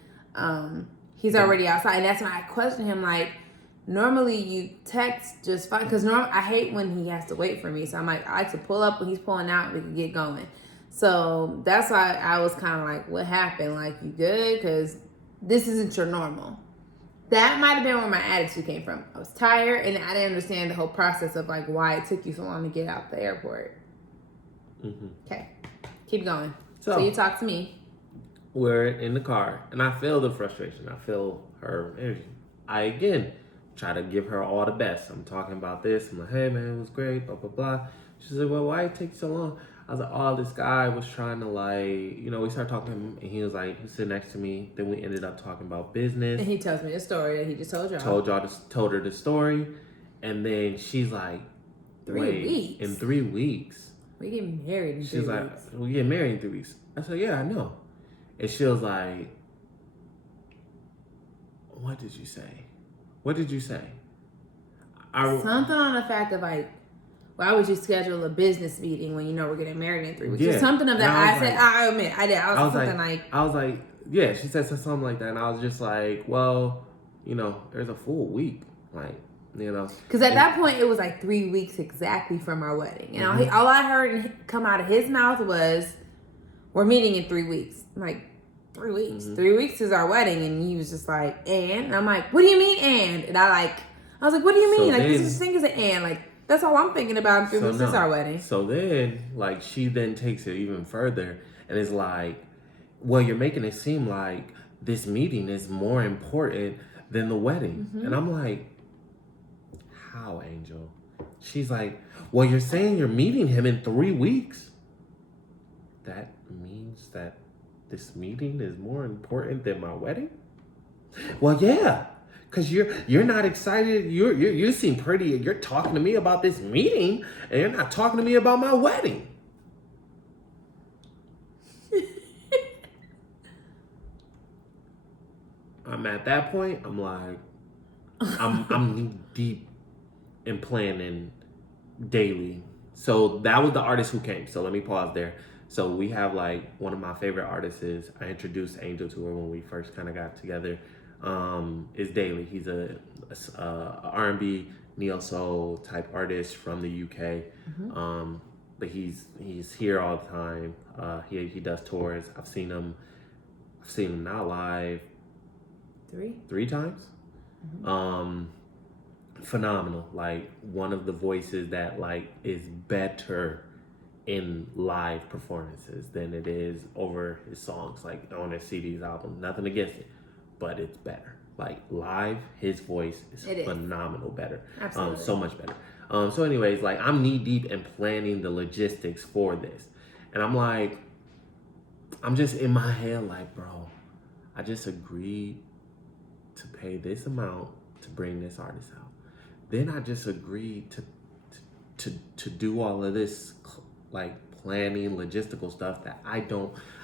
He's already outside. And that's when I question him, like, normally you text just fine. Because I hate when he has to wait for me. So I'm like, I like to pull up when he's pulling out, we can get going. So that's why I was kind of like, what happened? Like, you good? Because this isn't your normal. That might have been where my attitude came from. I was tired, and I didn't understand the whole process of like why it took you so long to get out the airport. Mm-hmm. Okay, keep going. So you talk to me. We're in the car, and I feel the frustration. I feel her energy. I again try to give her all the best. I'm talking about this. I'm like, hey man, it was great. Blah blah blah. She said, well, why it take so long? I was like, oh, this guy was trying to we started talking to him, and he was like, he sitting next to me. Then we ended up talking about business. And he tells me the story that he just told y'all. Told her the story. And then she's like, 3 weeks? In 3 weeks. We get married in 3 weeks. She's like, we get married in 3 weeks. I said, yeah, I know. And she was like, what did you say? What did you say? Something on the fact of like, why would you schedule a business meeting when you know we're getting married in 3 weeks? Yeah. Something of that. I admit, I did. I was like, yeah, she said something like that. And I was just like, well, there's a full week. Like, Because at that point, it was like 3 weeks exactly from our wedding. And all I heard come out of his mouth was, we're meeting in 3 weeks. I'm like, 3 weeks? Mm-hmm. 3 weeks is our wedding. And he was just like, and I'm like, what do you mean, and? And I was like, what do you mean? So this thing is an and. Like, that's all I'm thinking about in 3 weeks is our wedding. So then, she then takes it even further and is like, well, you're making it seem like this meeting is more important than the wedding. Mm-hmm. And I'm like, how, Angel? She's like, well, you're saying you're meeting him in 3 weeks. That means that this meeting is more important than my wedding? Well, yeah. Because you're not excited. You seem pretty. You're talking to me about this meeting, and you're not talking to me about my wedding. I'm at that point. I'm like, I'm knee deep in planning daily. So that was the artist who came. So let me pause there. So we have one of my favorite artists. I introduced Angel to her when we first kind of got together. Is Daly. He's a R&B neo soul type artist from the UK. Mm-hmm. But he's here all the time. He does tours. I've seen him now live 3 times. Mm-hmm. Phenomenal. Like, one of the voices that is better in live performances than it is over his songs, on his CDs album. Nothing against it, but it's better. Live, his voice is phenomenal better. Absolutely. So much better. So anyways, I'm knee deep in planning the logistics for this. And I'm just in my head bro, I just agreed to pay this amount to bring this artist out. Then I just agreed to do all of this planning, logistical stuff that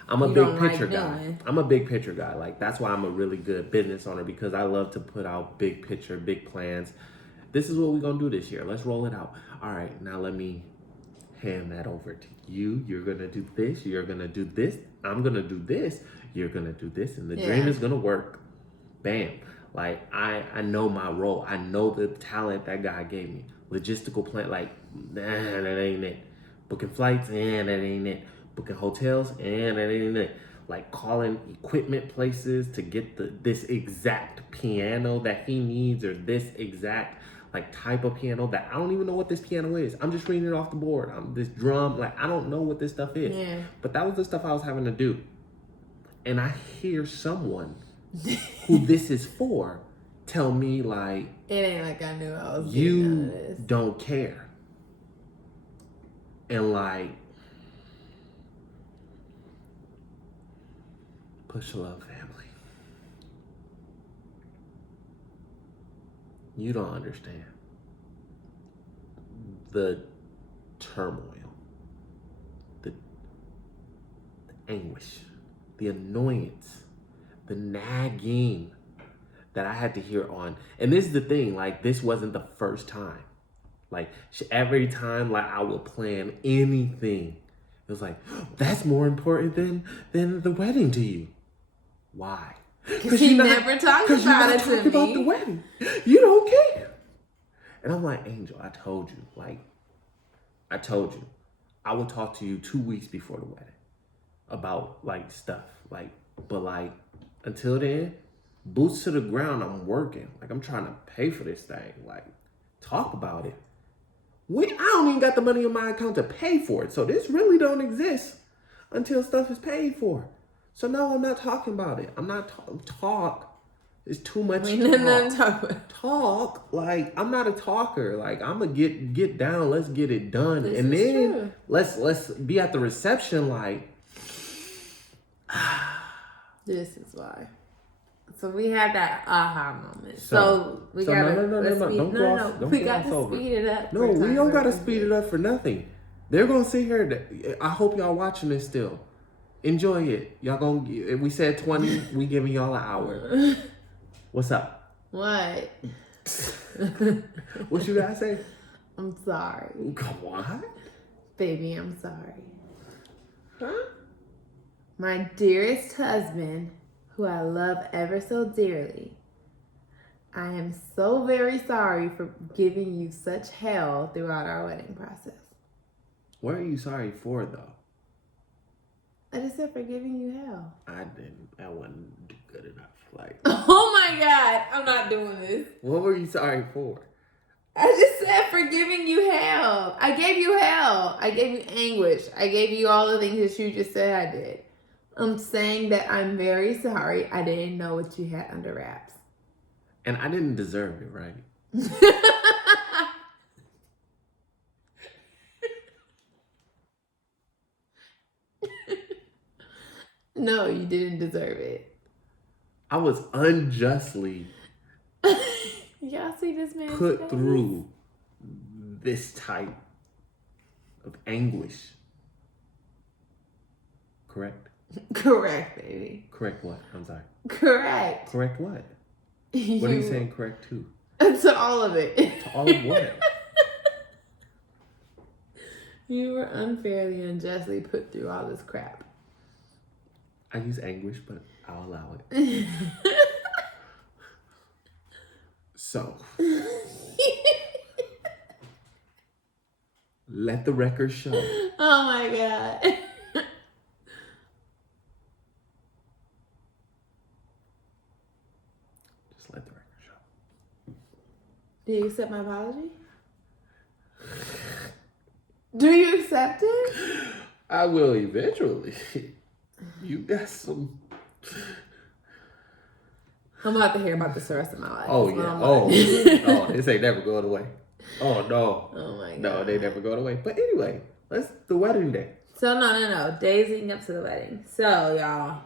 I'm a big picture guy. I'm a big picture guy. That's why I'm a really good business owner, because I love to put out big picture, big plans. This is what we're going to do this year. Let's roll it out. All right, now let me hand that over to you. You're going to do this. You're going to do this. I'm going to do this. You're going to do this. And the dream is going to work. Bam. I know my role. I know the talent that God gave me. Logistical plan, that ain't it. Booking flights, that ain't it. booking hotels and like calling equipment places to get this exact piano that he needs, or this exact like type of piano that I don't even know what this piano is. I'm just reading it off the board. This drum, like I don't know what this stuff is. Yeah. But that was the stuff I was having to do. And I hear someone who this is for tell me like, it ain't like I knew I was you don't care. And like, push love, family. You don't understand the turmoil, the anguish, the annoyance, the nagging that I had to hear on. And this is the thing, like, this wasn't the first time. Like, every time, like, I would plan anything, it was like, that's more important than the wedding to you. Why? Because he never talked about it to me. About the wedding. You don't care. And I'm like, Angel, I told you. Like, I told you. I would talk to you 2 weeks before the wedding about, like, stuff. Like, but, like, until then, boots to the ground, I'm working. Like, I'm trying to pay for this thing. Like, talk about it. I don't even got the money in my account to pay for it. So this really don't exist until stuff is paid for. So no, I'm not talking about it. I'm not talk. It's too much talk. Like, I'm not a talker. Like, I'm gonna get down. Let's get it done. This and then true. let's be at the reception like this is why. So we had that aha moment. So we gotta we got to speed it up. No, we don't gotta speed it up for nothing. They're gonna sit here. I hope y'all watching this still. Enjoy it. Y'all gonna. We said 20. We giving y'all an hour. What's up? What? What you gotta say? I'm sorry. What? Baby, I'm sorry. Huh? My dearest husband, who I love ever so dearly, I am so very sorry for giving you such hell throughout our wedding process. What are you sorry for, though? I just said for giving you hell. I didn't. I wasn't good enough. Like, oh my God, I'm not doing this. What were you sorry for? I just said for giving you hell. I gave you hell. I gave you anguish. I gave you all the things that you just said I did. I'm saying that I'm very sorry. I didn't know what you had under wraps. And I didn't deserve it, right? No, you didn't deserve it. I was unjustly y'all see this man put through this type of anguish. Correct? Correct, baby. Correct what? I'm sorry. Correct. Correct what? What are you saying correct to? To all of it. To all of what? You were unfairly, unjustly put through all this crap. I use anguish, but I'll allow it. So, let the record show. Oh my God. Just let the record show. Do you accept my apology? Do you accept it? I will eventually. You got some. I'm about to hear about this the rest of my life. Oh, yeah. Oh, this ain't never going away. Oh, no. Oh, my God. No, they never going away. But anyway, let's the wedding day. So, no. Days leading up to the wedding. So, y'all,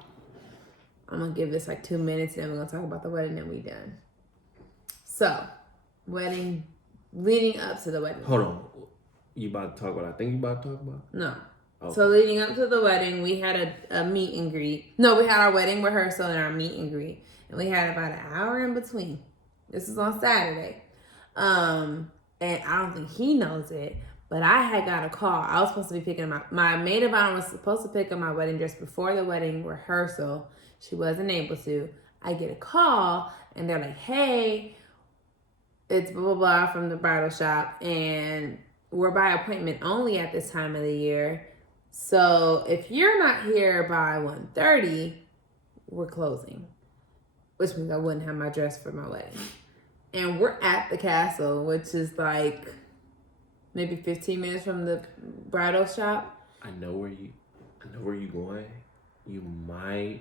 I'm going to give this like 2 minutes, and then we're going to talk about the wedding, and we done. So, wedding, leading up to the wedding. Hold on. You about to talk about I think you about to talk about? No. Okay. So leading up to the wedding, we had a meet and greet. No, we had our wedding rehearsal and our meet and greet. And we had about an hour in between. This is on Saturday. And I don't think he knows it, but I had got a call. I was supposed to be picking my maid of honor was supposed to pick up my wedding dress before the wedding rehearsal. She wasn't able to. I get a call and they're like, hey, it's blah, blah, blah from the bridal shop. And we're by appointment only at this time of the year. So if you're not here by 1:30, we're closing. Which means I wouldn't have my dress for my wedding. And we're at the castle, which is like maybe 15 minutes from the bridal shop. I know where you going. You might.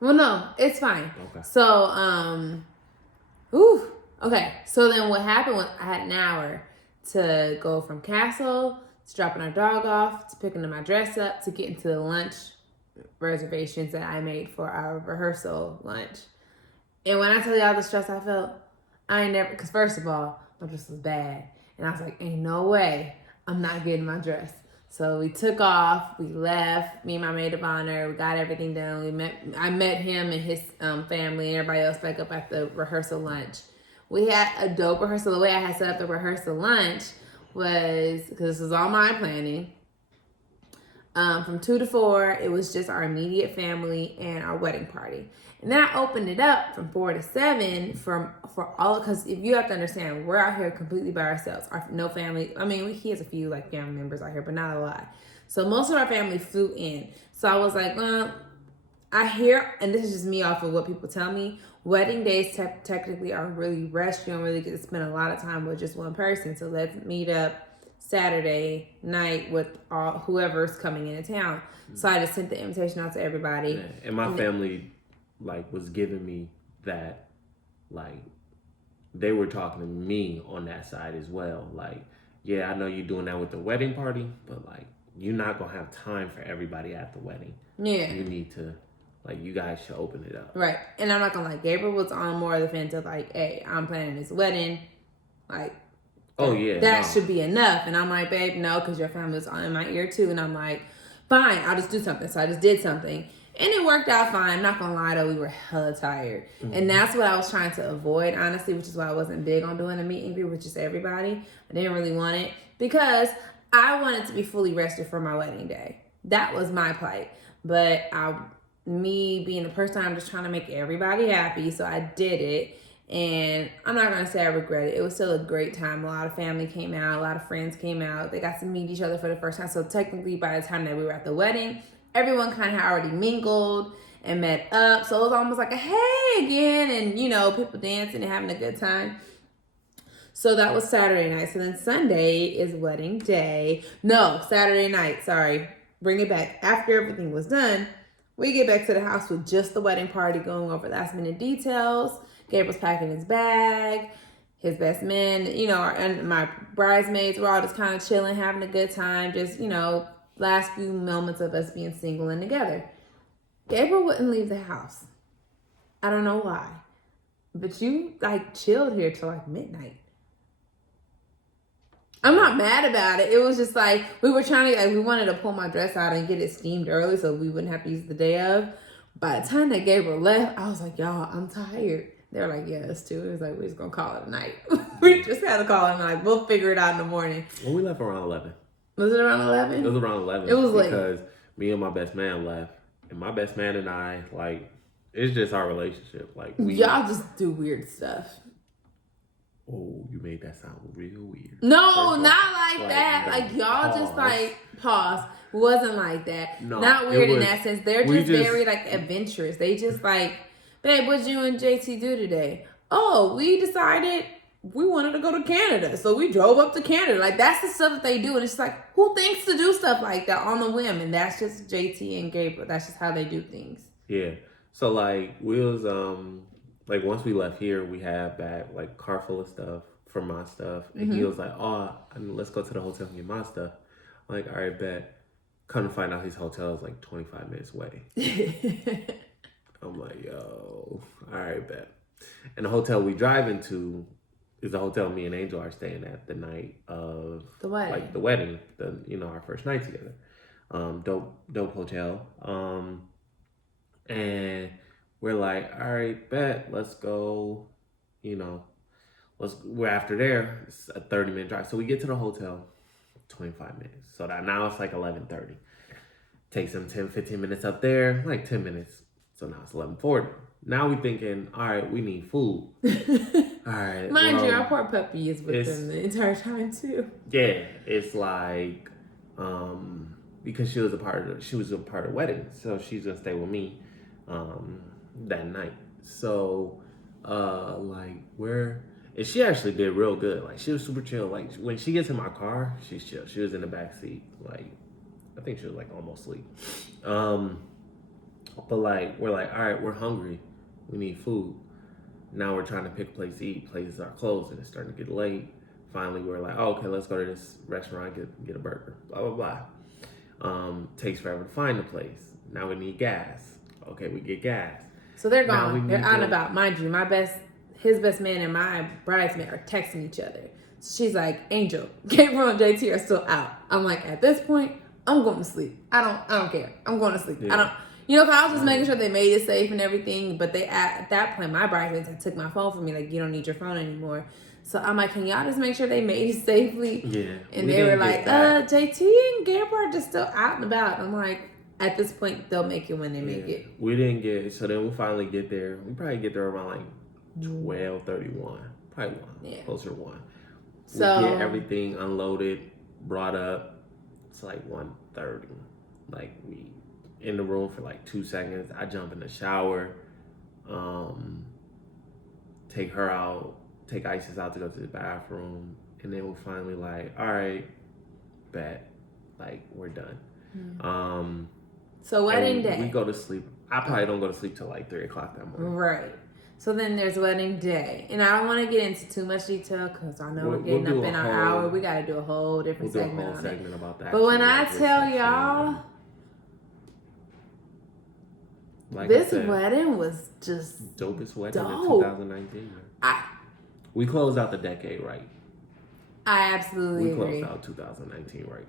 Well, no, it's fine. Okay. So, okay. So then what happened was I had an hour to go from castle to dropping our dog off to picking my dress up to getting to the lunch reservations that I made for our rehearsal lunch. And when I tell y'all the stress I felt, I ain't never, because first of all, my dress was bad. And I was like, ain't no way I'm not getting my dress. So we took off, we left, me and my maid of honor, we got everything done. I met him and his family and everybody else back up at the rehearsal lunch. We had a dope rehearsal. The way I had set up the rehearsal lunch was, because this was all my planning, from 2 to 4, it was just our immediate family and our wedding party. And then I opened it up from 4 to 7 for all, because if you have to understand, we're out here completely by ourselves. No family. I mean, he has a few like family members out here, but not a lot. So most of our family flew in. So I was like, well, I hear, and this is just me off of what people tell me, wedding days technically are really rushed. You don't really get to spend a lot of time with just one person. So let's meet up Saturday night with whoever's coming into town. Mm-hmm. So I just sent the invitation out to everybody. Yeah. And my family was giving me that, they were talking to me on that side as well. Yeah, I know you're doing that with the wedding party, but you're not gonna have time for everybody at the wedding. Yeah. You need to, you guys should open it up. Right. And I'm not gonna lie, Gabriel was on more of the fence of hey, I'm planning this wedding. Oh yeah. That should be enough. And I'm like, babe, no, because your family's in my ear too. And I'm like, fine, I'll just do something. So I just did something. And it worked out fine. I'm not gonna lie though, we were hella tired. Mm-hmm. And that's what I was trying to avoid, honestly, which is why I wasn't big on doing a meet and greet with just everybody. I didn't really want it because I wanted to be fully rested for my wedding day. That was my plight. But me being the person, I'm just trying to make everybody happy. So I did it. And I'm not going to say I regret it. It was still a great time. A lot of family came out. A lot of friends came out. They got to meet each other for the first time. So technically, by the time that we were at the wedding, everyone kind of had already mingled and met up. So it was almost like a hey again. And, people dancing and having a good time. So that was Saturday night. So then Sunday is wedding day. No, Saturday night. Sorry. Bring it back. After everything was done, we get back to the house with just the wedding party, going over last minute details. Gabriel's packing his bag, his best man, and my bridesmaids were all just kind of chilling, having a good time. Just, last few moments of us being single and together. Gabriel wouldn't leave the house. I don't know why. But you, chilled here till midnight. I'm not mad about it. It was just we were trying to, we wanted to pull my dress out and get it steamed early so we wouldn't have to use the day of. By the time that Gabriel left, I was like, y'all, I'm tired. They were like, yeah, us too. It was we're just going to call it a night. We just had to call it and we'll figure it out in the morning. Well, we left around 11. Was it around 11? It was around 11. It was late. Because me and my best man left. And my best man and I, it's just our relationship. Y'all just do weird stuff. Oh, you made that sound real weird. No, not like that. No, y'all pause. Just pause. It wasn't like that. No, not weird in that sense. They're just very adventurous. They just babe, what'd you and JT do today? Oh, we decided we wanted to go to Canada. So we drove up to Canada. That's the stuff that they do. And it's who thinks to do stuff like that on the whim? And that's just JT and Gabriel. That's just how they do things. Yeah. So we was once we left here, we had back car full of stuff for my stuff. And he was like, oh, let's go to the hotel and get my stuff. I'm like, all right, bet. Come to find out his hotel is 25 minutes away. I'm like, yo, all right, bet. And the hotel we drive into is the hotel me and Angel are staying at the night of the wedding. The wedding, our first night together. Dope hotel. And we're like, all right, bet, let's go, we're after there. It's a 30-minute drive. So we get to the hotel, 25 minutes. So that now it's 11:30. Takes them 10, 15 minutes up there, 10 minutes. So now it's 11:40. Now we thinking, all right, we need food. All right. Mind you, our poor puppy is with them the entire time too. Yeah, it's because she was a part of the wedding, so she's gonna stay with me that night. So and she actually did real good. Like, she was super chill. Like, when she gets in my car, she's chill. She was in the back seat. Like, I think she was like almost asleep. But like, we're like, all right, we're hungry. We need food. Now we're trying to pick a place to eat. Places are closed and it's starting to get late. Finally, we're like, oh, okay, let's go to this restaurant, get a burger. Blah, blah, blah. Takes forever to find the place. Now we need gas. Okay, we get gas. So they're gone. They're out and about. Mind you, his best man and my bridesmaid are texting each other. So she's like, Angel, Gabriel and JT are still out. I'm like, at this point, I'm going to sleep. I don't care. I'm going to sleep. Yeah. I don't. You know, 'cause I was just making sure they made it safe and everything. But at that point, my bridesmaids had took my phone from me. Like, you don't need your phone anymore. So I'm like, can y'all just make sure they made it safely? Yeah. And they were like, JT and Gabriel are just still out and about. I'm like, at this point, they'll make it when they make it. We didn't get it. So then we finally get there. We probably get there around like 12:31. Probably 1. Yeah. Closer to 1. So we get everything unloaded, brought up. It's like 1:30. Like, we in the room for like 2 seconds. I jump in the shower, take her out, take Isis out to go to the bathroom, and then we're finally like, all right, bet, like, we're done. Mm-hmm. So wedding day. We go to sleep. I probably don't go to sleep till like 3 o'clock that morning. Right. So then there's wedding day. And I don't want to get into too much detail because I know we're getting up in our hour. We got to do a whole different segment on it. About that. But when I tell y'all, this wedding was just dopest wedding dope. in 2019. We closed out the decade right. I absolutely agree. We closed out 2019 right.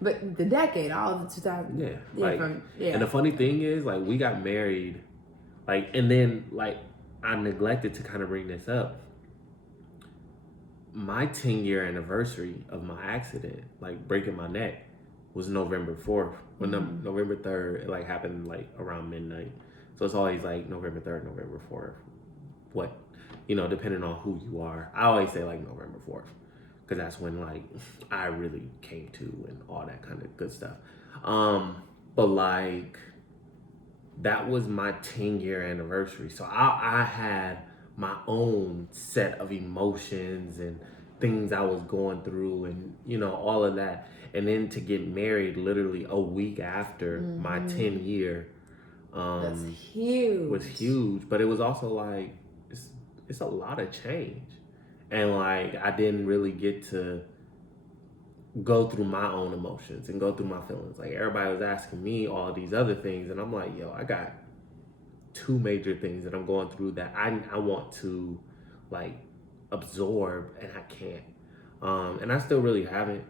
But the decade, all of the 2000. Yeah. And the funny thing is, like, we got married, like, and then, like, I neglected to kind of bring this up. My 10-year anniversary of my accident, like, breaking my neck, was November 4th. When November 3rd, it, like, happened, like, around midnight. So it's always, like, November 3rd, November 4th. What, depending on who you are. I always say, like, November 4th. Because that's when, like, I really came to and all that kind of good stuff. But, like, that was my 10-year anniversary. So I had my own set of emotions and things I was going through and, all of that. And then to get married literally a week after my 10-year that's huge. Was huge. But it was also, like, it's a lot of change. And, like, I didn't really get to go through my own emotions and go through my feelings. Like, everybody was asking me all these other things. And I'm like, yo, I got 2 major things that I'm going through that I want to, like, absorb. And I can't. And I still really haven't.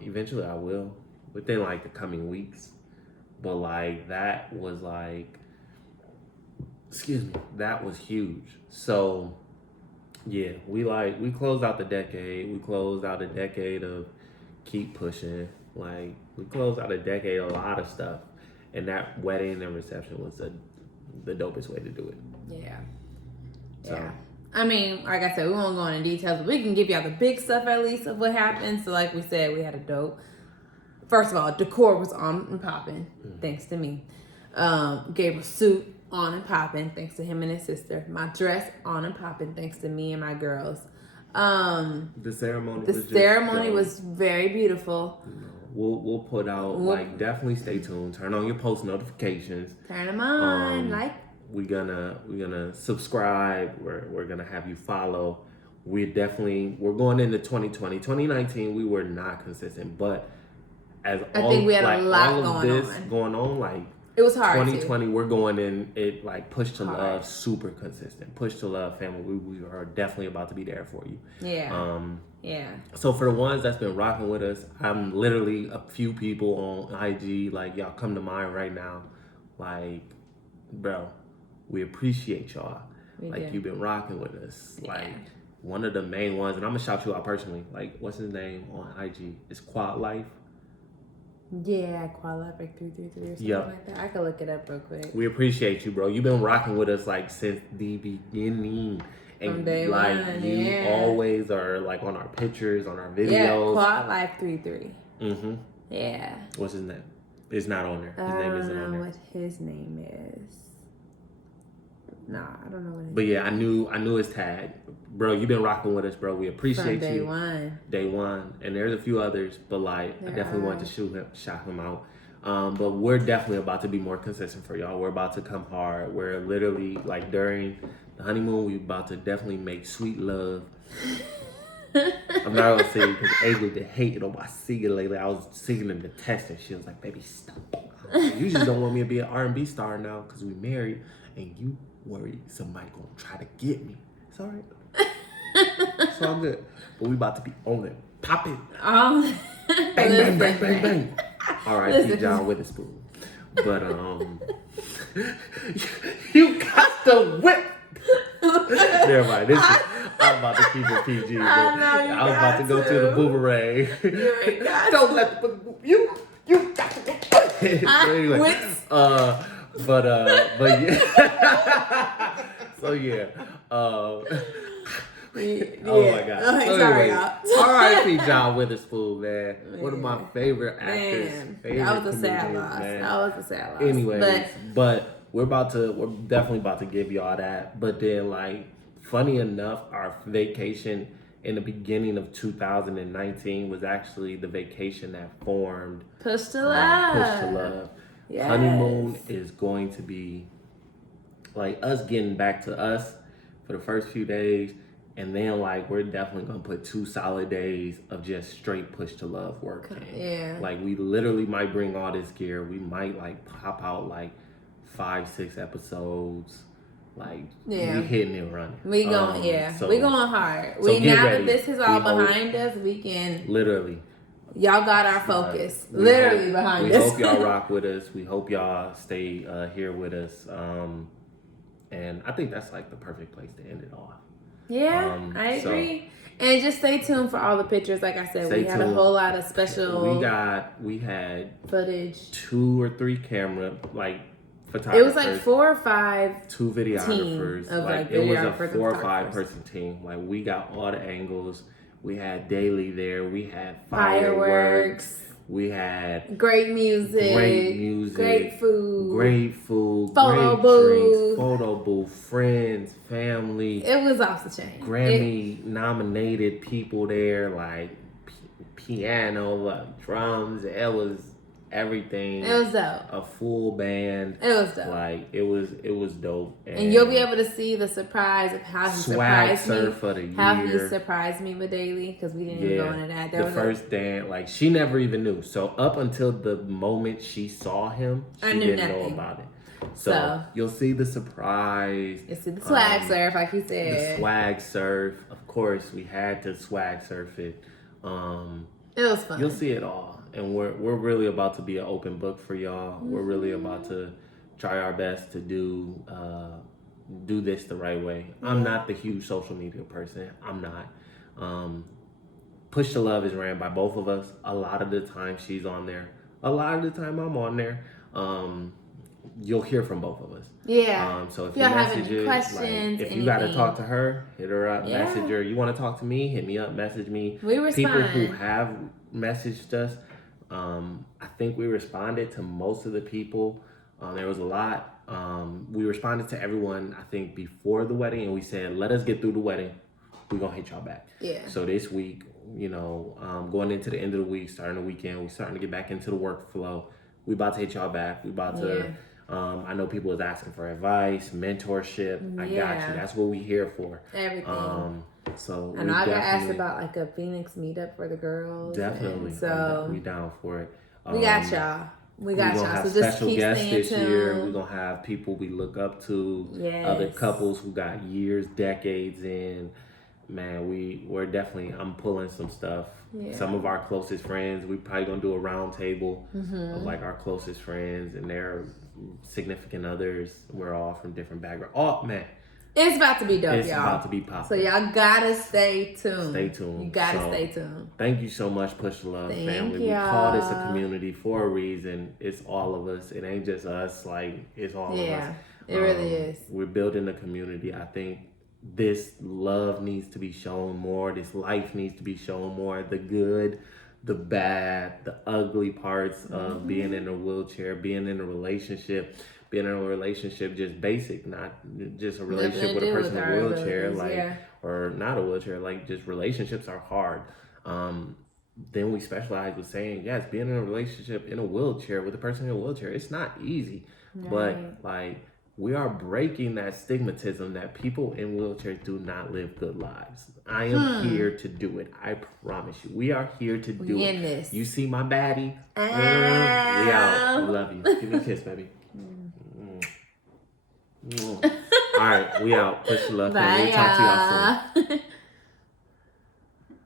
Eventually I will. Within, like, the coming weeks. But, like, that was, like... that was huge. So... yeah, we closed out the decade. We closed out a decade of keep pushing. Like, we closed out a decade of a lot of stuff. And that wedding and reception was the dopest way to do it. Yeah. So. Yeah. I mean, like I said, we won't go into details, but we can give y'all the big stuff at least of what happened. So like we said, we had a dope. First of all, decor was on and popping, thanks to me. Gabriel's suit on and popping, thanks to him and his sister. My dress on and popping, thanks to me and my girls. The ceremony was very beautiful. We'll put out, like, definitely stay tuned. Turn on your post notifications. Turn them on, We're gonna subscribe. We're gonna have you follow. We're going into 2020. 2019, we were not consistent, but I think we had a lot going on. Like, it was hard. 2020, we're going in it like Push to Love, super consistent. Push to Love family, we are definitely about to be there for you. Yeah. Yeah. So for the ones that's been rocking with us, I'm literally a few people on IG, like, y'all come to mind right now. Like, bro, we appreciate y'all. You've been rocking with us. Yeah. Like, one of the main ones, and I'm gonna shout you out personally. Like, what's his name on IG? It's Quad Life. Yeah, Quad Life like 333 or something like that. I can look it up real quick. We appreciate you, bro. You've been rocking with us, like, since the beginning. And from day like one, you always are, like, on our pictures, on our videos. Yeah, Quad Life 33. Yeah. What's his name? It's not on there. His name isn't on there. I don't know what his name is. Nah, I don't know what. But yeah, I knew his tag, bro. You've been rocking with us, bro. We appreciate From you. Day one, and there's a few others, but like I definitely wanted to shout him out. But we're definitely about to be more consistent for y'all. We're about to come hard. We're literally like during the honeymoon, we about to definitely make sweet love. I'm not gonna say it because Ava been hating on my singing lately. I was singing in the test and she was like, "Baby, stop." You just don't want me to be an R&B star now because we married, and you worried somebody gonna try to get me. It's all right. So I'm good. But we about to be on it. Pop it. Bang, bang, bang, bang, bang. All right, P. John Witherspoon. But you got the whip. Never mind. I'm about to keep it PG. I was about to go to the boomerang. Don't let the you got the anyway. But yeah. So yeah. Oh my God. Okay, so sorry, anyway, y'all. R.I.P. John Witherspoon, man. One of my favorite actors. That was a sad loss. That was a sad loss. Anyways, but we're definitely about to give y'all that. But then, like, funny enough, our vacation in the beginning of 2019 was actually the vacation that formed Push to Love. Push to Love. Yes. Honeymoon is going to be like us getting back to us for the first few days. And then, like, we're definitely going to put 2 solid days of just straight Push to Love work. Yeah. Like, we literally might bring all this gear. We might, like, pop out, like, 5-6 episodes. Like, we hitting and running. We going, so, we going hard. So now ready. That this is all behind us, we can... Literally. Y'all got our focus. Literally behind us. We hope y'all rock with us. We hope y'all stay here with us. And I think that's, like, the perfect place to end it off. Yeah, I agree. And just stay tuned for all the pictures. Like I said, we had a whole lot of special. We had footage. 2 or 3 camera photographers. It was like 4 or 5. 2 videographers. It was a 4 or 5 person team. Like we got all the angles. We had Daily there. We had fireworks. We had great music, great food, photo booth, friends, family. It was off the chain. Grammy nominated people there, like piano, drums. It was everything. It was dope. A full band. It was dope. Like it was dope. And you'll be able to see the surprise of how he surprised me. For the year. How he surprised me with Daily, because we didn't even go into that. The first dance, like she never even knew. So up until the moment she saw him, she didn't know about it. So you'll see the surprise. You'll see the swag surf, like you said. The swag surf. Of course, we had to swag surf it. It was fun. You'll see it all. And we're really about to be an open book for y'all. Mm-hmm. We're really about to try our best to do this the right way. I'm not the huge social media person. I'm not. Push to Love is ran by both of us. A lot of the time she's on there. A lot of the time I'm on there. You'll hear from both of us. Yeah. So if you have any questions, if you got to talk to her, hit her up, message her. You want to talk to me, hit me up, message me. We respond. People who have messaged us, I think we responded to most of the people. There was a lot. We responded to everyone, I think, before the wedding, and we said, let us get through the wedding. We're going to hit y'all back. Yeah. So this week, going into the end of the week, starting the weekend, we're starting to get back into the workflow. We about to hit y'all back. We about to, I know people was asking for advice, mentorship. I got you. That's what we here for. Everything. And I got asked about like a Phoenix meetup for the girls. Definitely. So we down for it. We got y'all. We're gonna have so just keep staying this year. We're gonna have people we look up to. Yes. Other couples who got years, decades in. Man, we're definitely. I'm pulling some stuff. Yeah. Some of our closest friends. We probably gonna do a round table of like our closest friends and their significant others. We're all from different backgrounds. Oh man. It's about to be dope, it's y'all. It's about to be popping. So y'all gotta stay tuned. Stay tuned. You gotta stay tuned. Thank you so much, Push to Love family. We call this a community for a reason. It's all of us. It ain't just us. Like, it's all of us. Yeah, it really is. We're building a community. I think this love needs to be shown more. This life needs to be shown more. The good, the ugly parts of being in a wheelchair, being in a relationship. Being in a relationship, just basic, not just a relationship with a person in a wheelchair, or not a wheelchair, like just relationships are hard. Then we specialize with saying, yes, being in a relationship in a wheelchair with a person in a wheelchair, it's not easy, but like we are breaking that stigmatism that people in wheelchairs do not live good lives. I am here to do it. I promise you. We are here to do it. You see my baddie? We out. Love you. Give me a kiss, baby. All right, we out. Push the love. We'll talk to y'all soon.